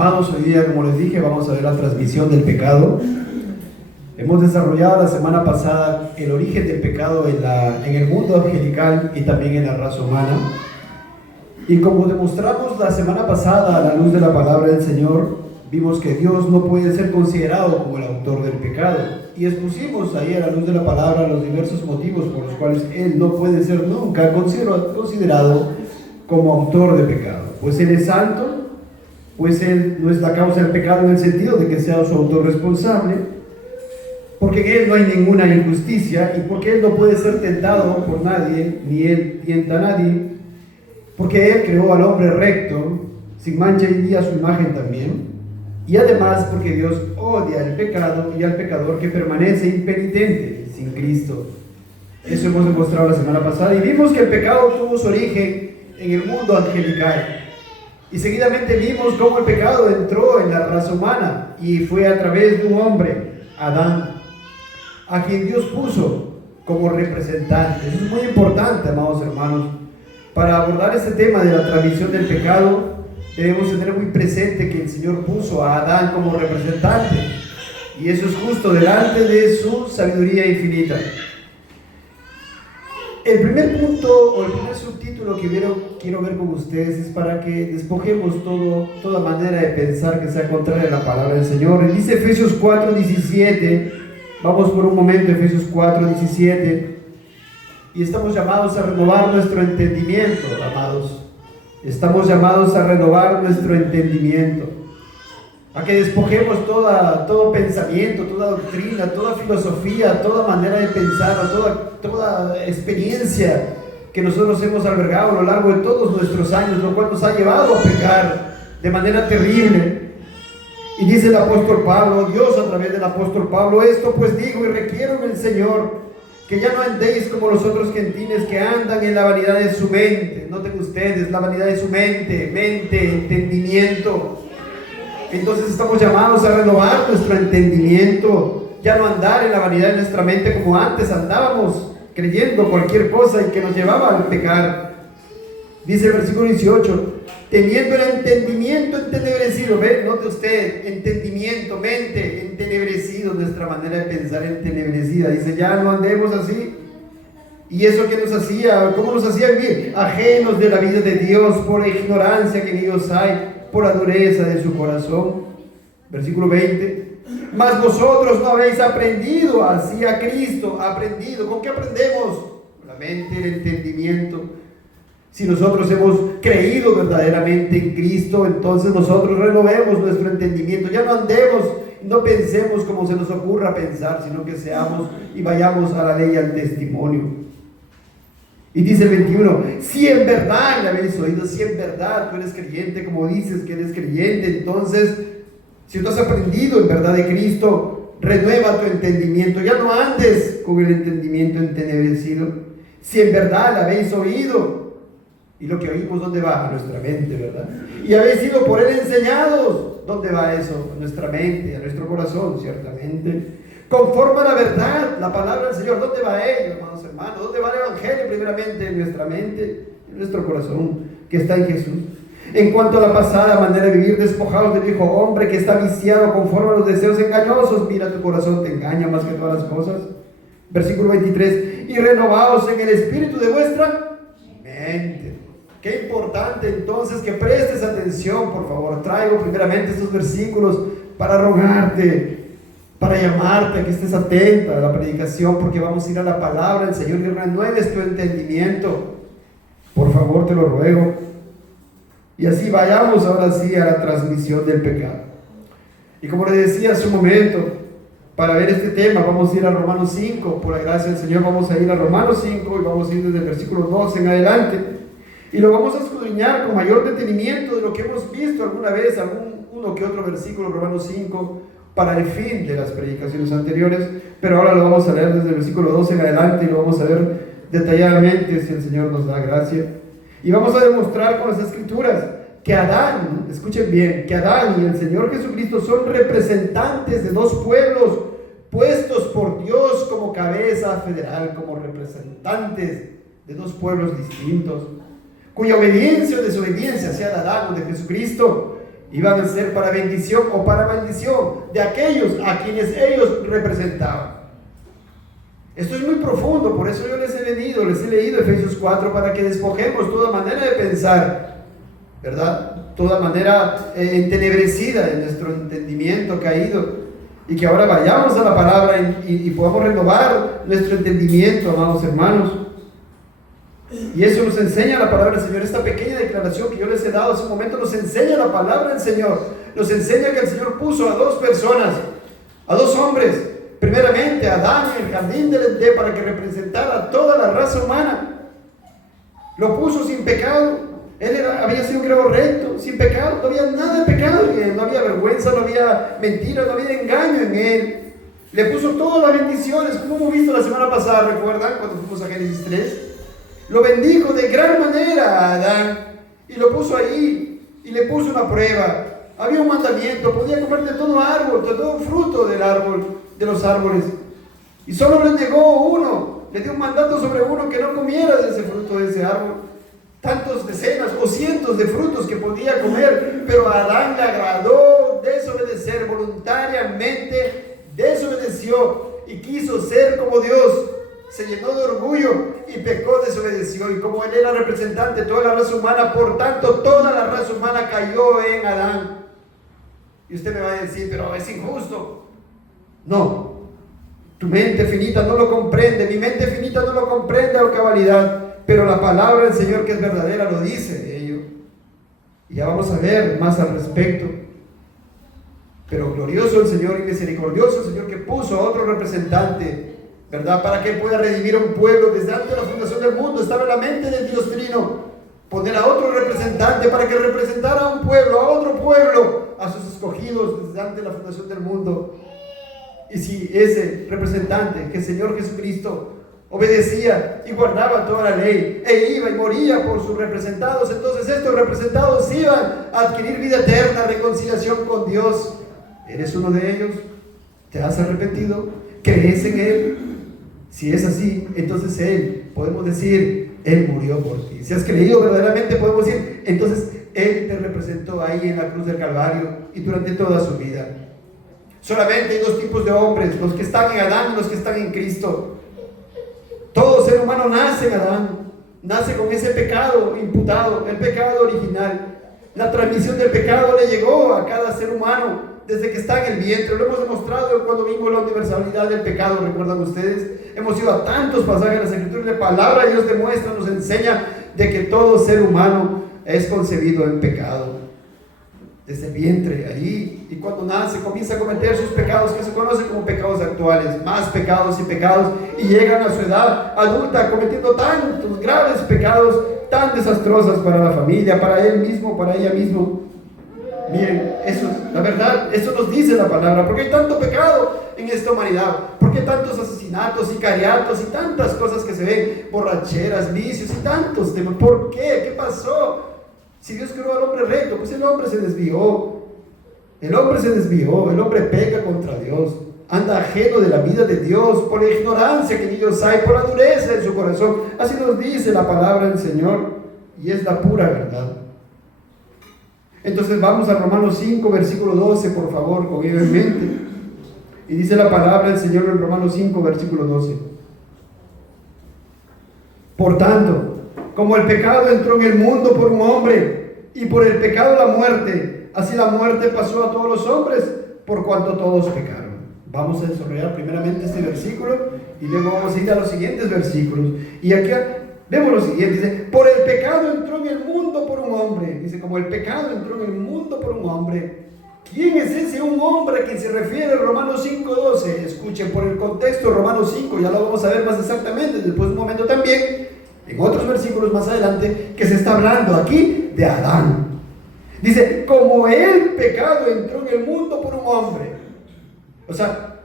Amados, hoy día, como les dije, vamos a ver la transmisión del pecado. Hemos desarrollado la semana pasada el origen del pecado en el mundo angelical y también en la raza humana. Y como demostramos la semana pasada a la luz de la palabra del Señor, vimos que Dios no puede ser considerado como el autor del pecado. Y expusimos ahí a la luz de la palabra los diversos motivos por los cuales Él no puede ser nunca considerado como autor de pecado. Pues Él es santo, pues Él no es la causa del pecado en el sentido de que sea su autor responsable, porque en Él no hay ninguna injusticia y porque Él no puede ser tentado por nadie, ni Él tienta a nadie, porque Él creó al hombre recto, sin mancha y a su imagen también, y además porque Dios odia el pecado y al pecador que permanece impenitente sin Cristo. Eso hemos demostrado la semana pasada y vimos que el pecado tuvo su origen en el mundo angelical. Y seguidamente vimos cómo el pecado entró en la raza humana y fue a través de un hombre, Adán, a quien Dios puso como representante. Eso es muy importante, amados hermanos. Para abordar este tema de la transmisión del pecado, debemos tener muy presente que el Señor puso a Adán como representante. Y eso es justo delante de su sabiduría infinita. El primer punto o el primer subtítulo que quiero ver con ustedes es para que despojemos toda manera de pensar que sea contraria a la palabra del Señor. Y dice Efesios 4:17, vamos por un momento, Efesios 4:17, y estamos llamados a renovar nuestro entendimiento, amados. Estamos llamados a renovar nuestro entendimiento, a que despojemos todo pensamiento, toda doctrina, toda filosofía, toda manera de pensar, toda experiencia que nosotros hemos albergado a lo largo de todos nuestros años, lo cual nos ha llevado a pecar de manera terrible. Y dice el apóstol Pablo, Dios a través del apóstol Pablo, esto pues digo y requiero en el Señor, que ya no andéis como los otros gentiles que andan en la vanidad de su mente. Noten ustedes, la vanidad de su mente, entendimiento. Entonces estamos llamados a renovar nuestro entendimiento, ya no andar en la vanidad de nuestra mente como antes andábamos, creyendo cualquier cosa y que nos llevaba al pecar. Dice el versículo 18, teniendo el entendimiento entenebrecido, ¿ve? Note usted, entendimiento, mente, entenebrecido, nuestra manera de pensar entenebrecida. Dice, ya no andemos así. ¿Y eso qué nos hacía? ¿Cómo nos hacía vivir? Ajenos de la vida de Dios, por la ignorancia que en ellos hay, por la dureza de su corazón. Versículo 20, mas vosotros no habéis aprendido así a Cristo. Aprendido, ¿con qué aprendemos? La mente, el entendimiento. Si nosotros hemos creído verdaderamente en Cristo, entonces nosotros renovemos nuestro entendimiento. Ya no andemos, no pensemos como se nos ocurra pensar, sino que seamos y vayamos a la ley y al testimonio. Y dice el 21, si en verdad, le habéis oído, si en verdad tú eres creyente, como dices que eres creyente, entonces, si tú has aprendido en verdad de Cristo, renueva tu entendimiento. Ya no andes con el entendimiento entenebrecido. Si en verdad la habéis oído, y lo que oímos, ¿dónde va? A nuestra mente, ¿verdad? Y habéis sido por Él enseñados. ¿Dónde va eso? A nuestra mente, a nuestro corazón, ciertamente. Conforme a la verdad, la palabra del Señor. ¿Dónde va ello, hermanos? ¿Dónde va el Evangelio? Primeramente en nuestra mente, en nuestro corazón, que está en Jesús. En cuanto a la pasada manera de vivir, despojados del viejo hombre que está viciado conforme a los deseos engañosos. Mira, tu corazón te engaña más que todas las cosas. Versículo 23. Y renovaos en el espíritu de vuestra mente. Qué importante entonces que prestes atención, por favor. Traigo primeramente estos versículos para rogarte, para llamarte a que estés atenta a la predicación, porque vamos a ir a la palabra del Señor y renueves tu entendimiento. Por favor, te lo ruego. Y así vayamos ahora sí a la transmisión del pecado. Y como le decía hace un momento, para ver este tema vamos a ir a Romanos 5. Por la gracia del Señor vamos a ir a Romanos 5 y vamos a ir desde el versículo 12 en adelante. Y lo vamos a escudriñar con mayor detenimiento de lo que hemos visto alguna vez, uno que otro versículo, Romanos 5, para el fin de las predicaciones anteriores, pero ahora lo vamos a leer desde el versículo 12 en adelante y lo vamos a ver detalladamente si el Señor nos da gracia. Y vamos a demostrar con las Escrituras que Adán, escuchen bien, que Adán y el Señor Jesucristo son representantes de dos pueblos puestos por Dios como cabeza federal, como representantes de dos pueblos distintos, cuya obediencia o desobediencia, sea de Adán o de Jesucristo, iban a ser para bendición o para maldición de aquellos a quienes ellos representaban. Esto es muy profundo, por eso yo les he leído Efesios 4 para que despojemos toda manera de pensar, ¿verdad? Toda manera entenebrecida de nuestro entendimiento caído, y que ahora vayamos a la palabra y podamos renovar nuestro entendimiento, amados hermanos. Y eso nos enseña la palabra del Señor. Esta pequeña declaración que yo les he dado hace un momento nos enseña la palabra del Señor. Nos enseña que el Señor puso a dos personas, a dos hombres, primeramente a Adán en el jardín del Edén para que representara a toda la raza humana. Lo puso sin pecado. Él había sido creado recto, sin pecado. No había nada de pecado en él, no había vergüenza, no había mentira, no había engaño en él. Le puso todas las bendiciones, como hemos visto la semana pasada, ¿recuerdan? Cuando fuimos a Génesis 3. Lo bendijo de gran manera a Adán y lo puso ahí y le puso una prueba. Había un mandamiento, podía comer de todo árbol, de todo fruto del árbol, de los árboles. Y solo le negó uno, le dio un mandato sobre uno que no comiera de ese fruto de ese árbol. Tantos decenas o cientos de frutos que podía comer, pero a Adán le agradó desobedecer voluntariamente, desobedeció y quiso ser como Dios. Se llenó de orgullo y pecó, desobedeció. Y como él era representante de toda la raza humana, por tanto toda la raza humana cayó en Adán. Y usted me va a decir, pero es injusto. No, tu mente finita no lo comprende, mi mente finita no lo comprende a cabalidad, pero la palabra del Señor, que es verdadera, lo dice ello. Y ya vamos a ver más al respecto. Pero glorioso el Señor y misericordioso el Señor, que puso a otro representante, ¿verdad? Para que Él pueda redimir a un pueblo. Desde antes de la fundación del mundo estaba en la mente del Dios Trino poner a otro representante para que representara a un pueblo, a otro pueblo, a sus escogidos desde antes de la fundación del mundo. Y si ese representante, que el Señor Jesucristo, obedecía y guardaba toda la ley e iba y moría por sus representados, entonces estos representados iban a adquirir vida eterna, reconciliación con Dios. ¿Eres uno de ellos? ¿Te has arrepentido? ¿Crees en Él? Si es así, entonces Él, podemos decir, Él murió por ti. Si has creído verdaderamente, podemos decir, entonces Él te representó ahí en la cruz del Calvario y durante toda su vida. Solamente hay dos tipos de hombres, los que están en Adán y los que están en Cristo. Todo ser humano nace en Adán, nace con ese pecado imputado, el pecado original. La transmisión del pecado le llegó a cada ser humano desde que está en el vientre. Lo hemos demostrado cuando vimos la universalidad del pecado, ¿recuerdan ustedes? Hemos ido a tantos pasajes de las Escrituras, la palabra de Dios demuestra, nos enseña de que todo ser humano es concebido en pecado. Desde el vientre, allí, y cuando nace comienza a cometer sus pecados que se conocen como pecados actuales, más pecados y pecados, y llegan a su edad adulta cometiendo tantos graves pecados, tan desastrosos para la familia, para él mismo, para ella misma. Miren, eso es la verdad, eso nos dice la palabra. ¿Por qué hay tanto pecado en esta humanidad? ¿Por qué tantos asesinatos, sicariatos y tantas cosas que se ven, borracheras, vicios y tantos temas? ¿Por qué? ¿Qué pasó? Si Dios creó al hombre recto, pues el hombre se desvió. El hombre peca contra Dios, anda ajeno de la vida de Dios por la ignorancia que en ellos hay, por la dureza de su corazón. Así nos dice la palabra del Señor, y es la pura verdad. Entonces vamos a Romanos 5, versículo 12, por favor, con ello en mente. Y dice la palabra del Señor en Romanos 5, versículo 12. Por tanto, como el pecado entró en el mundo por un hombre, y por el pecado la muerte, así la muerte pasó a todos los hombres, por cuanto todos pecaron. Vamos a desarrollar primeramente este versículo, y luego vamos a ir a los siguientes versículos. Y aquí vemos lo siguiente, dice, por el pecado entró en el mundo por un hombre. Dice, como el pecado entró en el mundo por un hombre. ¿Quién es ese un hombre a quien se refiere Romanos 5:12? Escuchen, por el contexto Romanos 5, ya lo vamos a ver más exactamente, después de un momento también, en otros versículos más adelante, que se está hablando aquí de Adán. Dice, como el pecado entró en el mundo por un hombre. O sea,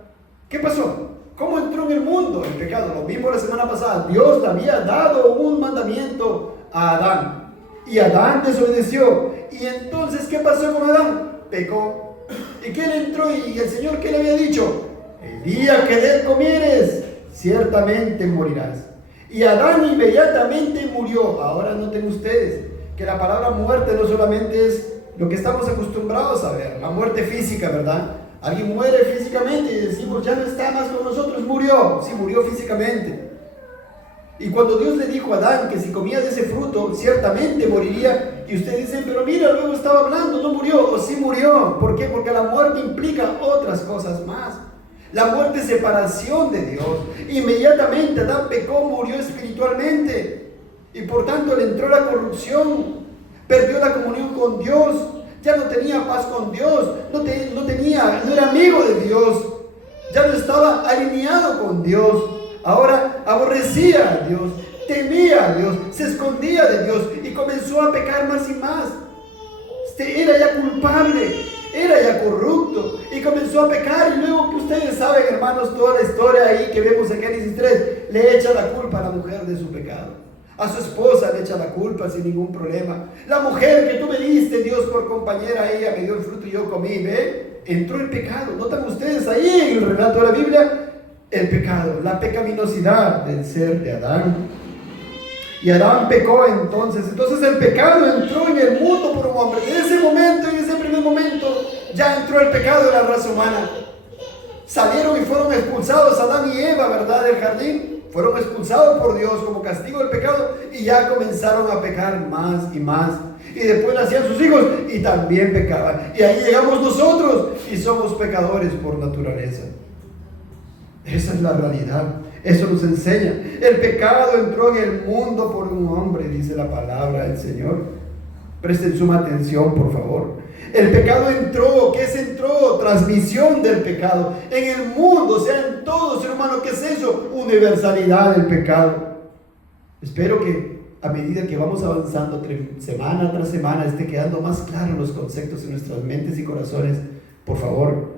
¿qué pasó? ¿Cómo entró en el mundo el pecado? Lo mismo la semana pasada. Dios le había dado un mandamiento a Adán, y Adán desobedeció. Y entonces, ¿qué pasó con Adán? Pecó. ¿Y qué le entró? ¿Y el Señor qué le había dicho? El día que de él comieres, ciertamente morirás. Y Adán inmediatamente murió. Ahora noten ustedes que la palabra muerte no solamente es lo que estamos acostumbrados a ver, la muerte física, ¿verdad? Alguien muere físicamente y decimos, ya no está más con nosotros, murió. Sí, murió físicamente. Y cuando Dios le dijo a Adán que si comía de ese fruto, ciertamente moriría. Y ustedes dicen, pero mira, luego estaba hablando, no murió. O sí murió. ¿Por qué? Porque la muerte implica otras cosas más. La muerte es separación de Dios. Inmediatamente Adán pecó, murió espiritualmente. Y por tanto le entró la corrupción. Perdió la comunión con Dios. Ya no tenía paz con Dios. No era amigo de Dios. Ya no estaba alineado con Dios. Ahora aborrecía a Dios, temía a Dios, se escondía de Dios y comenzó a pecar más y más. Era ya culpable, era ya corrupto y comenzó a pecar. Y luego, que ustedes saben, hermanos, toda la historia ahí que vemos en Génesis 3, le echa la culpa a la mujer de su pecado. A su esposa le echa la culpa sin ningún problema. La mujer que tú me diste, Dios, por compañera, ella me dio el fruto y yo comí, ¿ve? Entró el pecado. ¿Notan ustedes ahí en el relato de la Biblia? El pecado, la pecaminosidad del ser de Adán. Y Adán pecó entonces el pecado entró en el mundo por un hombre. En ese momento, en ese primer momento, ya entró el pecado de la raza humana. Salieron y fueron expulsados Adán y Eva, ¿verdad?, del jardín. Fueron expulsados por Dios como castigo del pecado y ya comenzaron a pecar más y más. Y después nacían sus hijos y también pecaban. Y ahí llegamos nosotros y somos pecadores por naturaleza. Esa es la realidad. Eso nos enseña. El pecado entró en el mundo por un hombre, dice la palabra del Señor. Presten suma atención, por favor. El pecado entró. ¿Qué es entró? Transmisión del pecado en el mundo, o sea, en todo ser humano. ¿Qué es eso? Universalidad del pecado. Espero que a medida que vamos avanzando semana tras semana esté quedando más claros los conceptos en nuestras mentes y corazones. Por favor,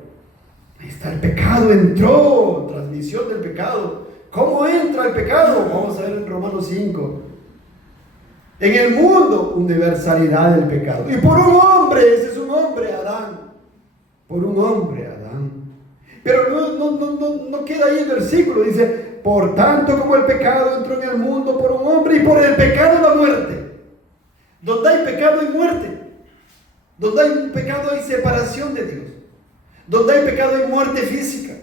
ahí está, el pecado entró. Transmisión del pecado. ¿Cómo entra el pecado? Vamos a ver en Romanos 5. En el mundo, universalidad del pecado. Y por un hombre, ese es un hombre, Adán. Por un hombre, Adán. Pero no queda ahí el versículo. Dice, por tanto como el pecado entró en el mundo por un hombre y por el pecado la muerte. Donde hay pecado hay muerte. Donde hay pecado hay separación de Dios. Donde hay pecado hay muerte física.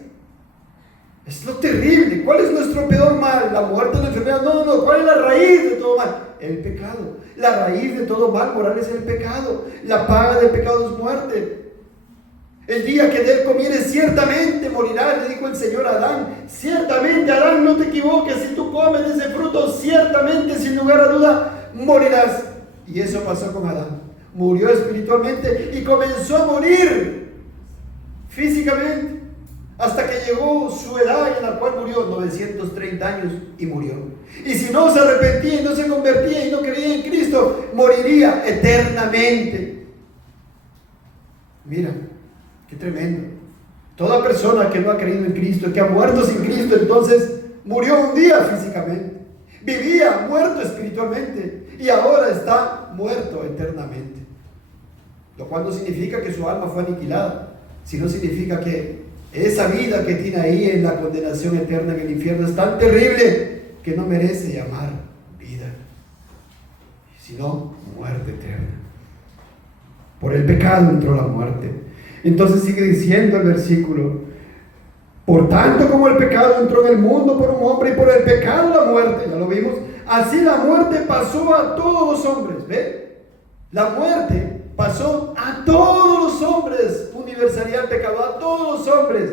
Es lo terrible. ¿Cuál es nuestro peor mal? ¿La muerte, la enfermedad? No. ¿Cuál es la raíz de todo mal? El pecado. La raíz de todo mal moral es el pecado. La paga del pecado es muerte. El día que de él comieres, ciertamente morirás, le dijo el Señor a Adán. Ciertamente, Adán, no te equivoques. Si tú comes de ese fruto, ciertamente, sin lugar a duda, morirás. Y eso pasó con Adán. Murió espiritualmente y comenzó a morir físicamente. Hasta que llegó su edad en la cual murió, 930 años, y murió. Y si no se arrepentía y no se convertía y no creía en Cristo, moriría eternamente. Mira, qué tremendo. Toda persona que no ha creído en Cristo, que ha muerto sin Cristo, entonces murió un día físicamente. Vivía muerto espiritualmente y ahora está muerto eternamente. Lo cual no significa que su alma fue aniquilada, sino significa que esa vida que tiene ahí en la condenación eterna en el infierno es tan terrible que no merece llamar vida, sino muerte eterna. Por el pecado entró la muerte. Entonces sigue diciendo el versículo: por tanto como el pecado entró en el mundo por un hombre y por el pecado la muerte, ya lo vimos, así la muerte pasó a todos los hombres. ¿Ve? La muerte pasó a todos los hombres. Universalidad del pecado, a todos los hombres.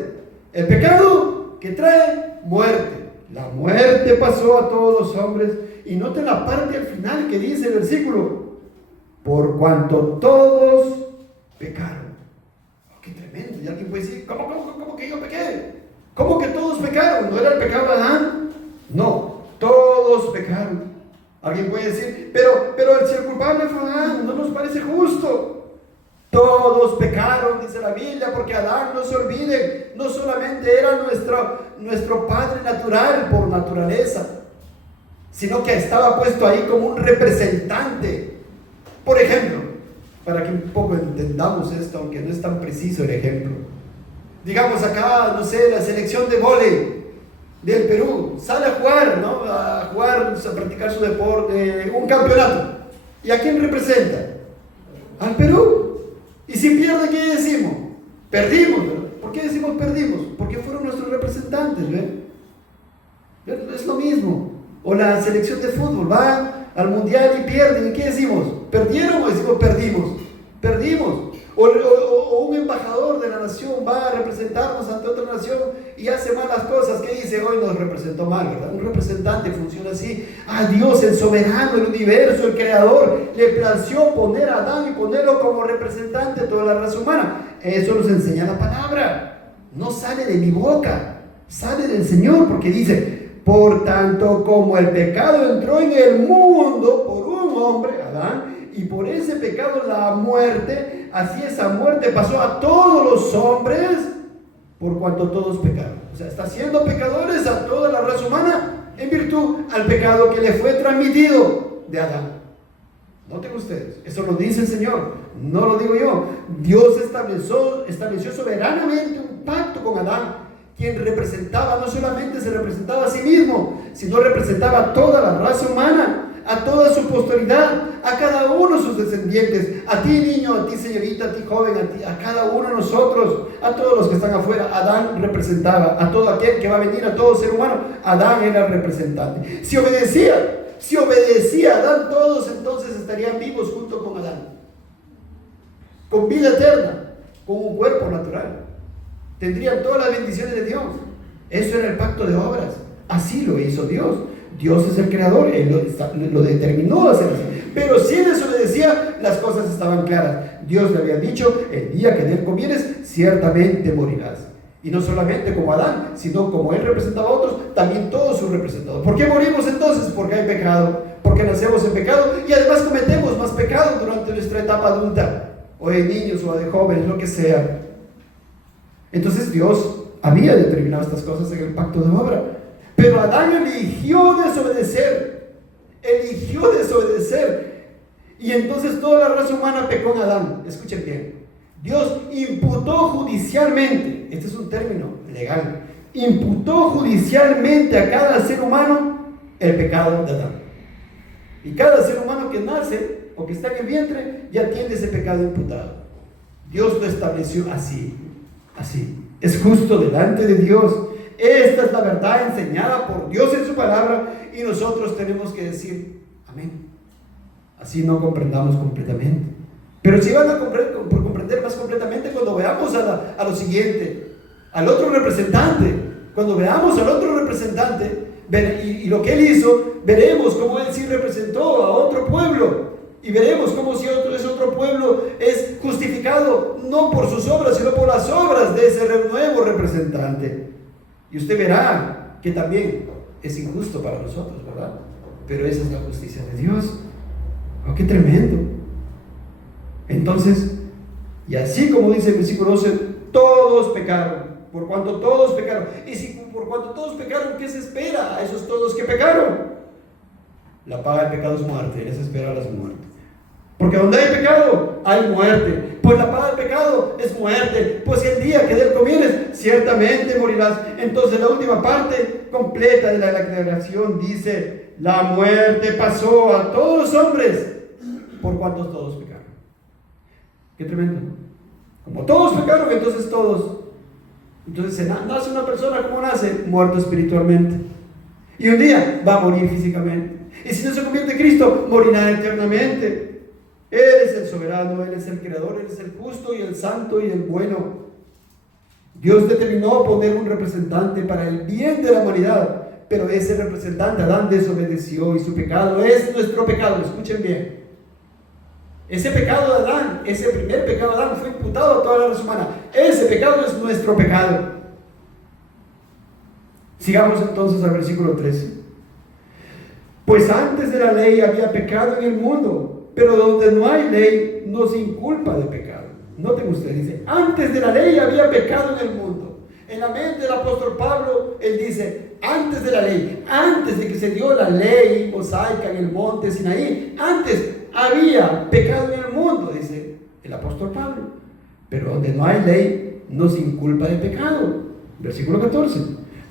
El pecado que trae muerte. La muerte pasó a todos los hombres. Y noten la parte al final que dice el versículo: por cuanto todos pecaron. Oh, qué tremendo. Y alguien puede decir: ¿Cómo que yo pequé? ¿Cómo que todos pecaron? ¿No era el pecado de Adán? No, todos pecaron. Alguien puede decir: pero el ser culpable fue Adán, no nos parece justo. Todos pecaron, dice la Biblia, porque Adán, no se olviden, no solamente era nuestro padre natural por naturaleza, sino que estaba puesto ahí como un representante. Por ejemplo, para que un poco entendamos esto, aunque no es tan preciso el ejemplo. Digamos acá, no sé, la selección de vóley del Perú sale a jugar, ¿no? A practicar su deporte, un campeonato. ¿Y a quién representa? Al Perú. pierde, ¿qué decimos? Perdimos, ¿verdad? ¿Por qué decimos perdimos? Porque fueron nuestros representantes, ¿ven? Es lo mismo. O la selección de fútbol, van al mundial y pierden, ¿y qué decimos? ¿Perdieron o decimos perdimos? Perdimos. O un embajador de la nación va a representarnos ante otra nación y hace malas cosas. ¿Qué dice? Hoy nos representó mal, ¿verdad? Un representante funciona así. A Dios, el soberano, el universo, el creador, le plació poner a Adán y ponerlo como representante de toda la raza humana. Eso nos enseña la palabra. No sale de mi boca, sale del Señor, porque dice: por tanto, como el pecado entró en el mundo por un hombre, Adán, y por ese pecado la muerte, así esa muerte pasó a todos los hombres, por cuanto todos pecaron. O sea, está haciendo pecadores a toda la raza humana en virtud al pecado que le fue transmitido de Adán. Noten ustedes, eso lo dice el Señor, no lo digo yo. Dios estableció soberanamente un pacto con Adán, quien representaba, no solamente se representaba a sí mismo, sino representaba a toda la raza humana, a toda su posteridad, a cada uno de sus descendientes, a ti niño, a ti señorita, a ti joven, a cada uno de nosotros, a todos los que están afuera. Adán representaba a todo aquel que va a venir, a todo ser humano. Adán era el representante. Si obedecía a Adán, todos entonces estarían vivos junto con Adán, con vida eterna, con un cuerpo natural. Tendrían todas las bendiciones de Dios. Eso era el pacto de obras. Así lo hizo Dios. Dios es el creador, Él lo determinó hacer así. Pero si Él desobedecía, las cosas estaban claras. Dios le había dicho: el día que de él comieres, ciertamente morirás. Y no solamente como Adán, sino como Él representaba a otros, también todos sus representados. ¿Por qué morimos entonces? Porque hay pecado, porque nacemos en pecado y además cometemos más pecado durante nuestra etapa adulta, o de niños o de jóvenes, lo que sea. Entonces Dios había determinado estas cosas en el pacto de obra. Pero Adán eligió desobedecer. Y entonces toda la raza humana pecó en Adán. Escuchen bien. Dios imputó judicialmente, este es un término legal, imputó judicialmente a cada ser humano el pecado de Adán. Y cada ser humano que nace o que está en el vientre ya tiene ese pecado imputado. Dios lo estableció así. Es justo delante de Dios. Esta es la verdad enseñada por Dios en su palabra, y nosotros tenemos que decir amén. Así no comprendamos completamente, pero si van a comprender más completamente cuando veamos a lo siguiente, al otro representante. Cuando veamos al otro representante y lo que él hizo, veremos cómo él sí representó a otro pueblo, y veremos cómo si ese otro pueblo es justificado no por sus obras, sino por las obras de ese nuevo representante. Y usted verá que también es injusto para nosotros, ¿verdad? Pero esa es la justicia de Dios. ¡Oh, qué tremendo! Entonces, y así como dice el versículo 12, todos pecaron, por cuanto todos pecaron. Y si por cuanto todos pecaron, ¿qué se espera a esos todos que pecaron? La paga del pecado es muerte, les espera la muerte. Porque donde hay pecado, hay muerte. Pues la paga del pecado es muerte. Pues el día que de él comieres, ciertamente morirás. Entonces la última parte completa de la declaración dice: la muerte pasó a todos los hombres, por cuanto todos pecaron. Qué tremendo, ¿no? Como todos pecaron, entonces todos. Entonces nace una persona, ¿cómo nace? Muerto espiritualmente. Y un día va a morir físicamente. Y si no se convierte en Cristo, morirá eternamente. Él es el soberano, Él es el creador, Él es el justo y el santo y el bueno. Dios determinó poner un representante para el bien de la humanidad, pero ese representante, Adán, desobedeció, y su pecado es nuestro pecado. Escuchen bien. Ese pecado de Adán, ese primer pecado de Adán, fue imputado a toda la raza humana. Ese pecado es nuestro pecado. Sigamos entonces al versículo 13. Pues antes de la ley había pecado en el mundo, pero donde no hay ley no se inculpa de pecado. Noten ustedes, dice, antes de la ley había pecado en el mundo. En la mente del apóstol Pablo, él dice, antes de la ley, antes de que se dio la ley mosaica en el monte Sinaí, antes había pecado en el mundo, dice el apóstol Pablo. Pero donde no hay ley no se inculpa de pecado. Versículo 14.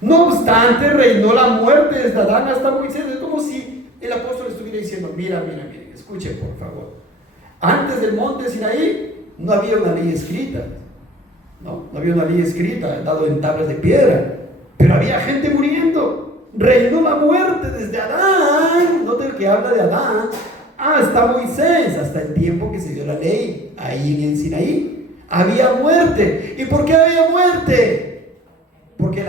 No obstante, reinó la muerte desde Adán hasta Moisés. Es como si el apóstol estuviera diciendo, mira, escuchen por favor. Antes del monte Sinaí no había una ley escrita, no había una ley escrita, dado en tablas de piedra, pero había gente muriendo. Reinó la muerte desde Adán, no del que habla de Adán, hasta Moisés, hasta el tiempo que se dio la ley, ahí en el Sinaí. Había muerte. ¿Y por qué había muerte? Porque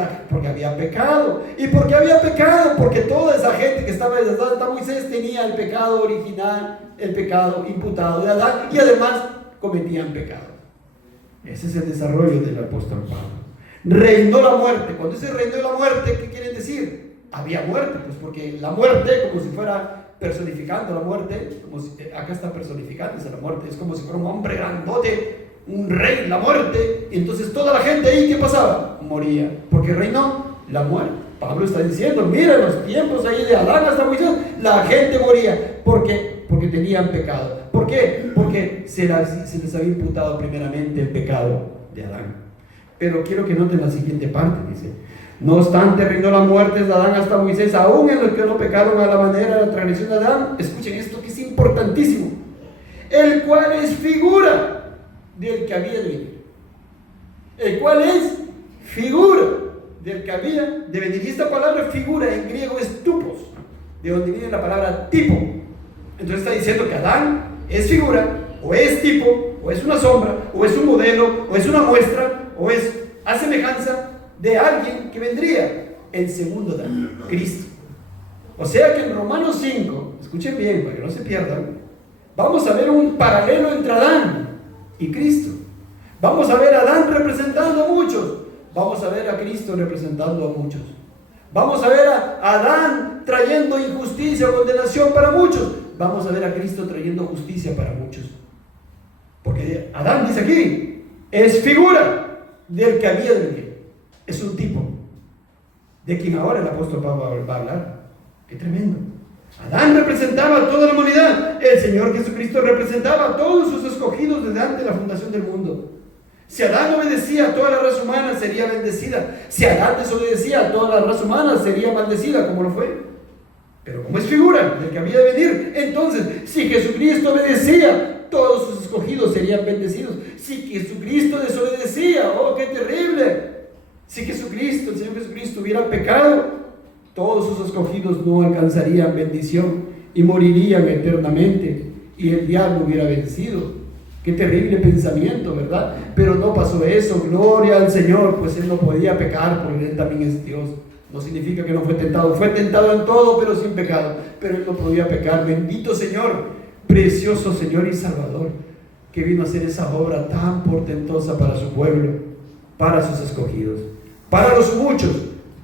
había pecado. ¿Y por qué había pecado? Porque toda esa gente que estaba desde Adán hasta Moisés tenía el pecado original, el pecado imputado de Adán, y además cometían pecado. Ese es el desarrollo del apóstol Pablo. Reinó la muerte. Cuando dice reinó la muerte, ¿qué quiere decir? Había muerte, pues porque la muerte, como si fuera personificando la muerte, como si, acá está personificándose la muerte, es como si fuera un hombre grandote, un rey, la muerte, y entonces toda la gente ahí, ¿qué pasaba? Moría, porque reinó la muerte. Pablo está diciendo, mira, en los tiempos ahí de Adán hasta Moisés, la gente moría, porque tenían pecado. ¿Por qué? Porque se les había imputado primeramente el pecado de Adán. Pero quiero que noten la siguiente parte, dice: no obstante, reinó la muerte desde Adán hasta Moisés, aún en los que no pecaron a la manera de la transgresión de Adán. Escuchen esto que es importantísimo: el cual es figura del que había de venir. El cual es figura del que había de venir. Y esta palabra figura en griego es tupos, de donde viene la palabra tipo. Entonces está diciendo que Adán es figura, o es tipo, o es una sombra, o es un modelo, o es una muestra, o es a semejanza de alguien que vendría, el segundo Adán, Cristo. O sea que en Romanos 5, escuchen bien para que no se pierdan, vamos a ver un paralelo entre Adán y Cristo. Vamos a ver a Adán representando a muchos, vamos a ver a Cristo representando a muchos. Vamos a ver a Adán trayendo injusticia o condenación para muchos, vamos a ver a Cristo trayendo justicia para muchos. Porque Adán, dice aquí, es figura del que había de venir. Es un tipo de quien ahora el apóstol Pablo va a hablar. ¡Qué tremendo! Adán representaba a toda la humanidad. El Señor Jesucristo representaba a todos sus escogidos desde antes de la fundación del mundo. Si Adán obedecía a toda la raza humana, sería bendecida. Si Adán desobedecía a toda la raza humana, sería maldecida, como lo fue. Pero como es figura del que había de venir, entonces, si Jesucristo obedecía, todos sus escogidos serían bendecidos. Si Jesucristo desobedecía, ¡oh, qué terrible! Si Jesucristo, el Señor Jesucristo, hubiera pecado, todos sus escogidos no alcanzarían bendición y morirían eternamente, y el diablo hubiera vencido. Qué terrible pensamiento, ¿verdad? Pero no pasó eso. Gloria al Señor, pues Él no podía pecar porque Él también es Dios. No significa que no fue tentado en todo, pero sin pecado. Pero Él no podía pecar. Bendito Señor, precioso Señor y Salvador, que vino a hacer esa obra tan portentosa para su pueblo, para sus escogidos, para los muchos,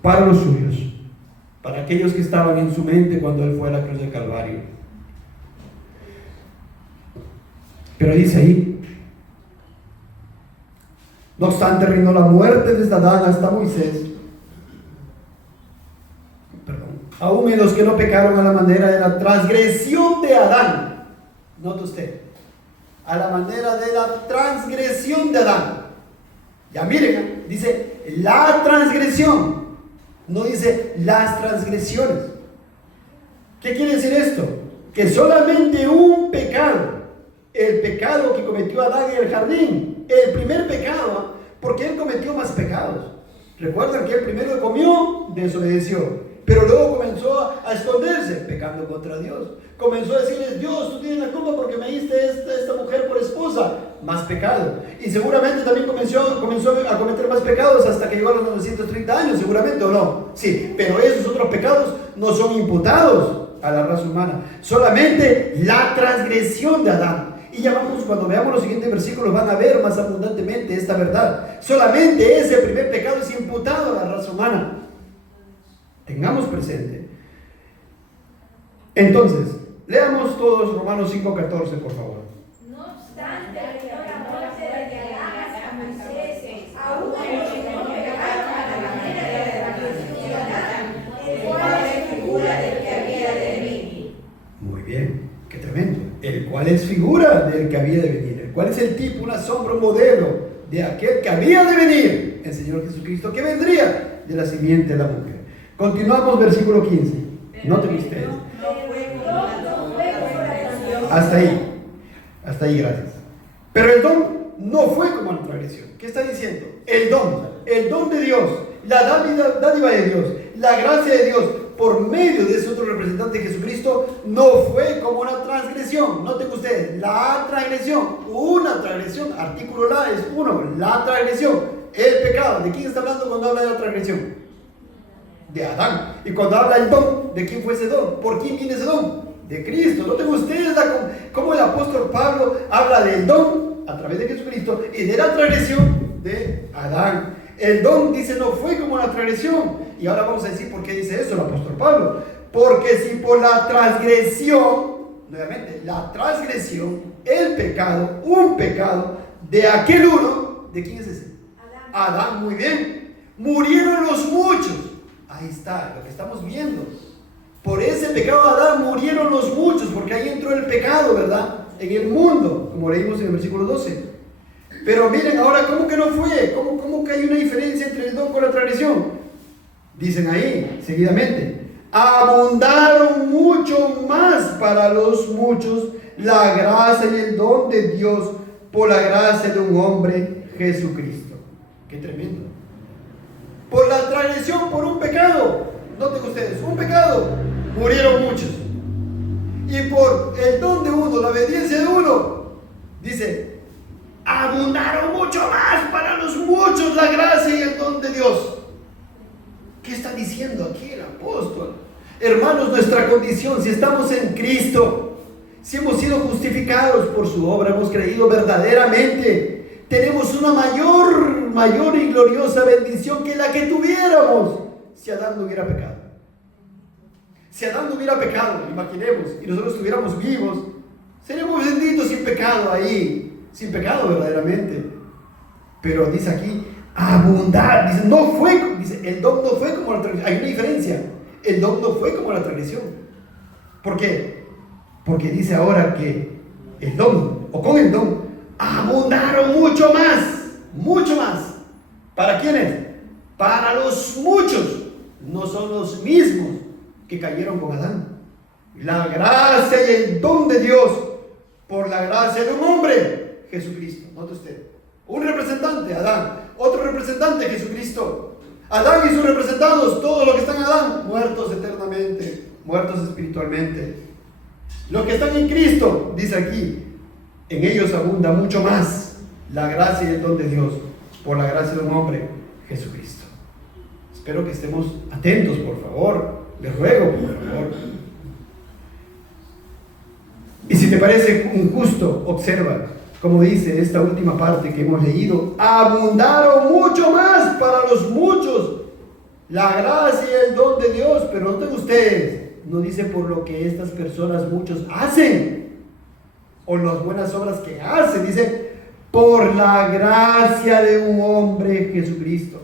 para los suyos, para aquellos que estaban en su mente cuando Él fue a la cruz del Calvario. Pero dice ahí: no obstante, reinó la muerte desde Adán hasta Moisés, aún en los que no pecaron a la manera de la transgresión de Adán. Note usted, a la manera de la transgresión de Adán. Ya miren, dice la transgresión, no dice las transgresiones. ¿Qué quiere decir esto? Que solamente un pecado, el pecado que cometió Adán en el jardín, el primer pecado, porque él cometió más pecados. Recuerdan que el primero que comió, desobedeció, pero luego comenzó a esconderse, pecando contra Dios. Comenzó a decirle: Dios, tú tienes la culpa porque me diste esta mujer por esposa. Más pecado. Y seguramente también comenzó a cometer más pecados hasta que llegó a los 930 años, seguramente, ¿o no? Sí, pero esos otros pecados no son imputados a la raza humana. Solamente la transgresión de Adán. Y ya vamos, cuando veamos los siguientes versículos, van a ver más abundantemente esta verdad. Solamente ese primer pecado es imputado a la raza humana. Tengamos presente. Entonces, leamos todos Romanos 5:14, por favor. No obstante, reinó la muerte desde Adán hasta Moisés, aún en los que no pecaron a la manera de la transgresión de Adán, el cual es figura del que había de venir. Muy bien, qué tremendo. El cual es figura del que había de venir. El cual es el tipo, una sombra, un modelo de aquel que había de venir, el Señor Jesucristo, que vendría de la simiente de la mujer. Continuamos, versículo 15. Noten ustedes. Hasta ahí, gracias. Pero el don no fue como la transgresión. ¿Qué está diciendo? El don de Dios, la dádiva de Dios, la gracia de Dios, por medio de ese otro representante Jesucristo, no fue como una transgresión. Noten ustedes, la transgresión, una transgresión, artículo la es uno, la transgresión, el pecado. ¿De quién está hablando cuando habla de la transgresión? De Adán. Y cuando habla el don, ¿de quién fue ese don? ¿Por quién viene ese don? De Cristo. Noten ustedes cómo el apóstol Pablo habla del don a través de Jesucristo y de la transgresión de Adán. El don, dice, no fue como la transgresión. Y ahora vamos a decir por qué dice eso el apóstol Pablo. Porque si por la transgresión, nuevamente, la transgresión, el pecado, un pecado de aquel uno, ¿de quién es ese? Adán, muy bien. Murieron los muchos. Ahí está, lo que estamos viendo. Por ese pecado de Adán murieron los muchos, porque ahí entró el pecado, ¿verdad? En el mundo, como leímos en el versículo 12. Pero miren ahora, ¿cómo que no fue? ¿Cómo que hay una diferencia entre el don con la transgresión? Dicen ahí, seguidamente, abundaron mucho más para los muchos la gracia y el don de Dios por la gracia de un hombre, Jesucristo. ¡Qué tremendo! Por la transgresión, por un pecado, noten ustedes, un pecado, murieron muchos. Y por el don de uno, la obediencia de uno, dice, abundaron mucho más para los muchos la gracia y el don de Dios. ¿Qué está diciendo aquí el apóstol? Hermanos, nuestra condición, si estamos en Cristo, si hemos sido justificados por su obra, hemos creído verdaderamente, tenemos una mayor y gloriosa bendición que la que tuviéramos si Adán no hubiera pecado. Si Adán no hubiera pecado, imaginemos, y nosotros estuviéramos vivos, seríamos benditos sin pecado ahí, sin pecado verdaderamente. Pero dice aquí, abundar, dice, no fue, dice, el don no fue como la transgresión. Hay una diferencia, el don no fue como la transgresión. ¿Por qué? Porque dice ahora que el don, o con el don, abundaron mucho más. ¿Para quiénes? Para los muchos, no son los mismos que cayeron con Adán. La gracia y el don de Dios por la gracia de un hombre, Jesucristo. Note usted, un representante, Adán, otro representante, Jesucristo. Adán y sus representados, todos los que están en Adán, muertos eternamente, muertos espiritualmente. Los que están en Cristo, dice aquí, en ellos abunda mucho más la gracia y el don de Dios por la gracia de un hombre, Jesucristo. Espero que estemos atentos, por favor. Les ruego, por favor. Y si te parece injusto, observa, como dice esta última parte que hemos leído, abundaron mucho más para los muchos la gracia y el don de Dios. Pero noten ustedes, no dice por lo que estas personas muchos hacen o las buenas obras que hacen, dice por la gracia de un hombre, Jesucristo.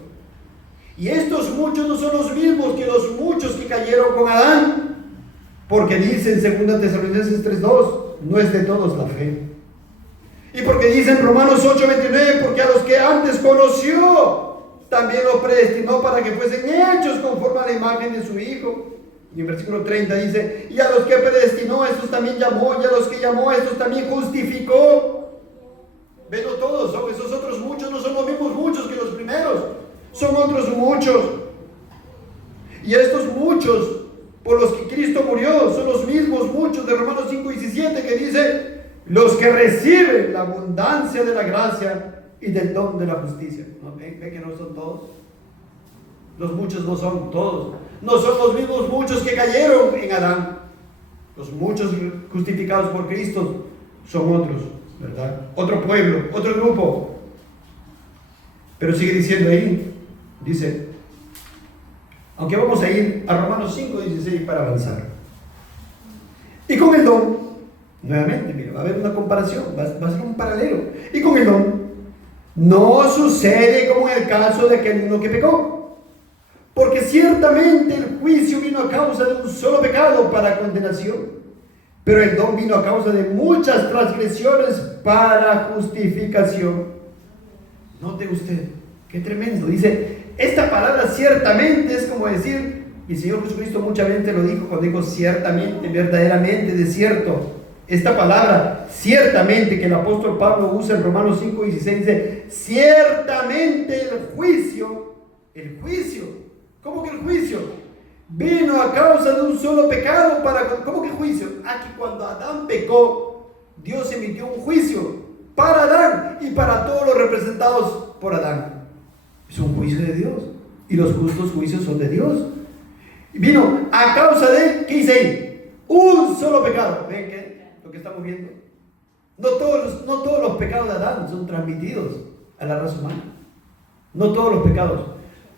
Y estos muchos no son los mismos que los muchos que cayeron con Adán, porque dice en 2 Tesalonicenses 3:2, no es de todos la fe. Y porque dice en Romanos 8:29, porque a los que antes conoció, también los predestinó para que fuesen hechos conforme a la imagen de su Hijo. Y en versículo 30 dice, y a los que predestinó, a estos también llamó, y a los que llamó, a estos también justificó. Venlo todos, son esos otros muchos, no son los mismos muchos que los primeros, son otros muchos. Y estos muchos por los que Cristo murió son los mismos muchos de Romanos 5:17 que dice, los que reciben la abundancia de la gracia y del don de la justicia. ¿No? ¿Ven que no son todos? Los muchos no son todos. No son los mismos muchos que cayeron en Adán. Los muchos justificados por Cristo son otros, ¿verdad? Otro pueblo, otro grupo. Pero sigue diciendo ahí, dice, aunque vamos a ir a Romanos 5:16 para avanzar. Y con el don, nuevamente, mira, va a haber una comparación, va a ser un paralelo. Y con el don, no sucede como en el caso de aquel uno que pecó. Porque ciertamente el juicio vino a causa de un solo pecado para condenación, pero el don vino a causa de muchas transgresiones para justificación. Note usted, qué tremendo. Dice, esta palabra ciertamente es como decir, y el Señor Jesucristo muchas veces lo dijo cuando dijo ciertamente, verdaderamente, de cierto. Esta palabra, ciertamente, que el apóstol Pablo usa en Romanos 5:16, dice, ciertamente el juicio, ¿cómo que el juicio? Vino a causa de un solo pecado ¿cómo que juicio? Aquí cuando Adán pecó, Dios emitió un juicio para Adán y para todos los representados por Adán. Es un juicio de Dios y los justos juicios son de Dios. Vino a causa de, ¿qué dice ahí? Un solo pecado. ¿Ven qué? Lo que estamos viendo. No todos los pecados de Adán son transmitidos a la raza humana. No todos los pecados.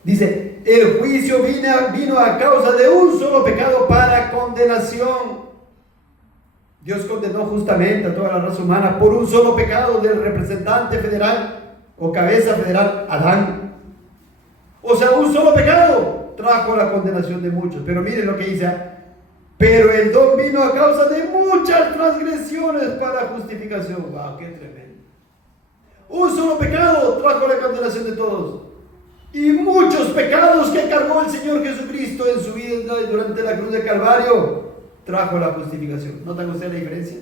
Dice, el juicio vino a causa de un solo pecado para condenación. Dios condenó justamente a toda la raza humana por un solo pecado del representante federal o cabeza federal, Adán. O sea, un solo pecado trajo la condenación de muchos. Pero miren lo que dice, pero el don vino a causa de muchas transgresiones para justificación. ¡Wow! ¡Qué tremendo! Un solo pecado trajo la condenación de todos. Y muchos pecados que cargó el Señor Jesucristo en su vida durante la cruz de Calvario trajo la justificación. ¿Notan ustedes la diferencia?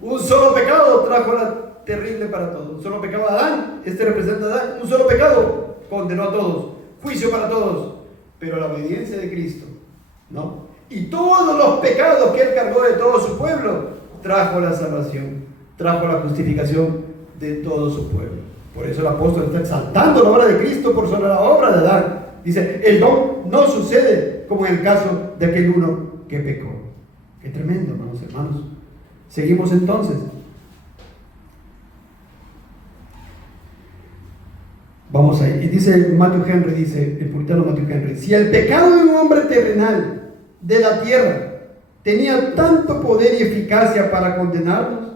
Un solo pecado trajo la terrible para todos. Un solo pecado a Adán, este representa a Adán. Un solo pecado condenó a todos. Juicio para todos. Pero la obediencia de Cristo, ¿no? Y todos los pecados que Él cargó de todo su pueblo, trajo la salvación, trajo la justificación de todo su pueblo. Por eso el apóstol está exaltando la obra de Cristo por sobre la obra de Adán. Dice, el don no sucede como en el caso de aquel uno que pecó. Qué tremendo, hermanos. Seguimos entonces. Vamos ahí. Y dice Matthew Henry, dice el puritano Matthew Henry, si el pecado de un hombre terrenal de la tierra tenía tanto poder y eficacia para condenarnos,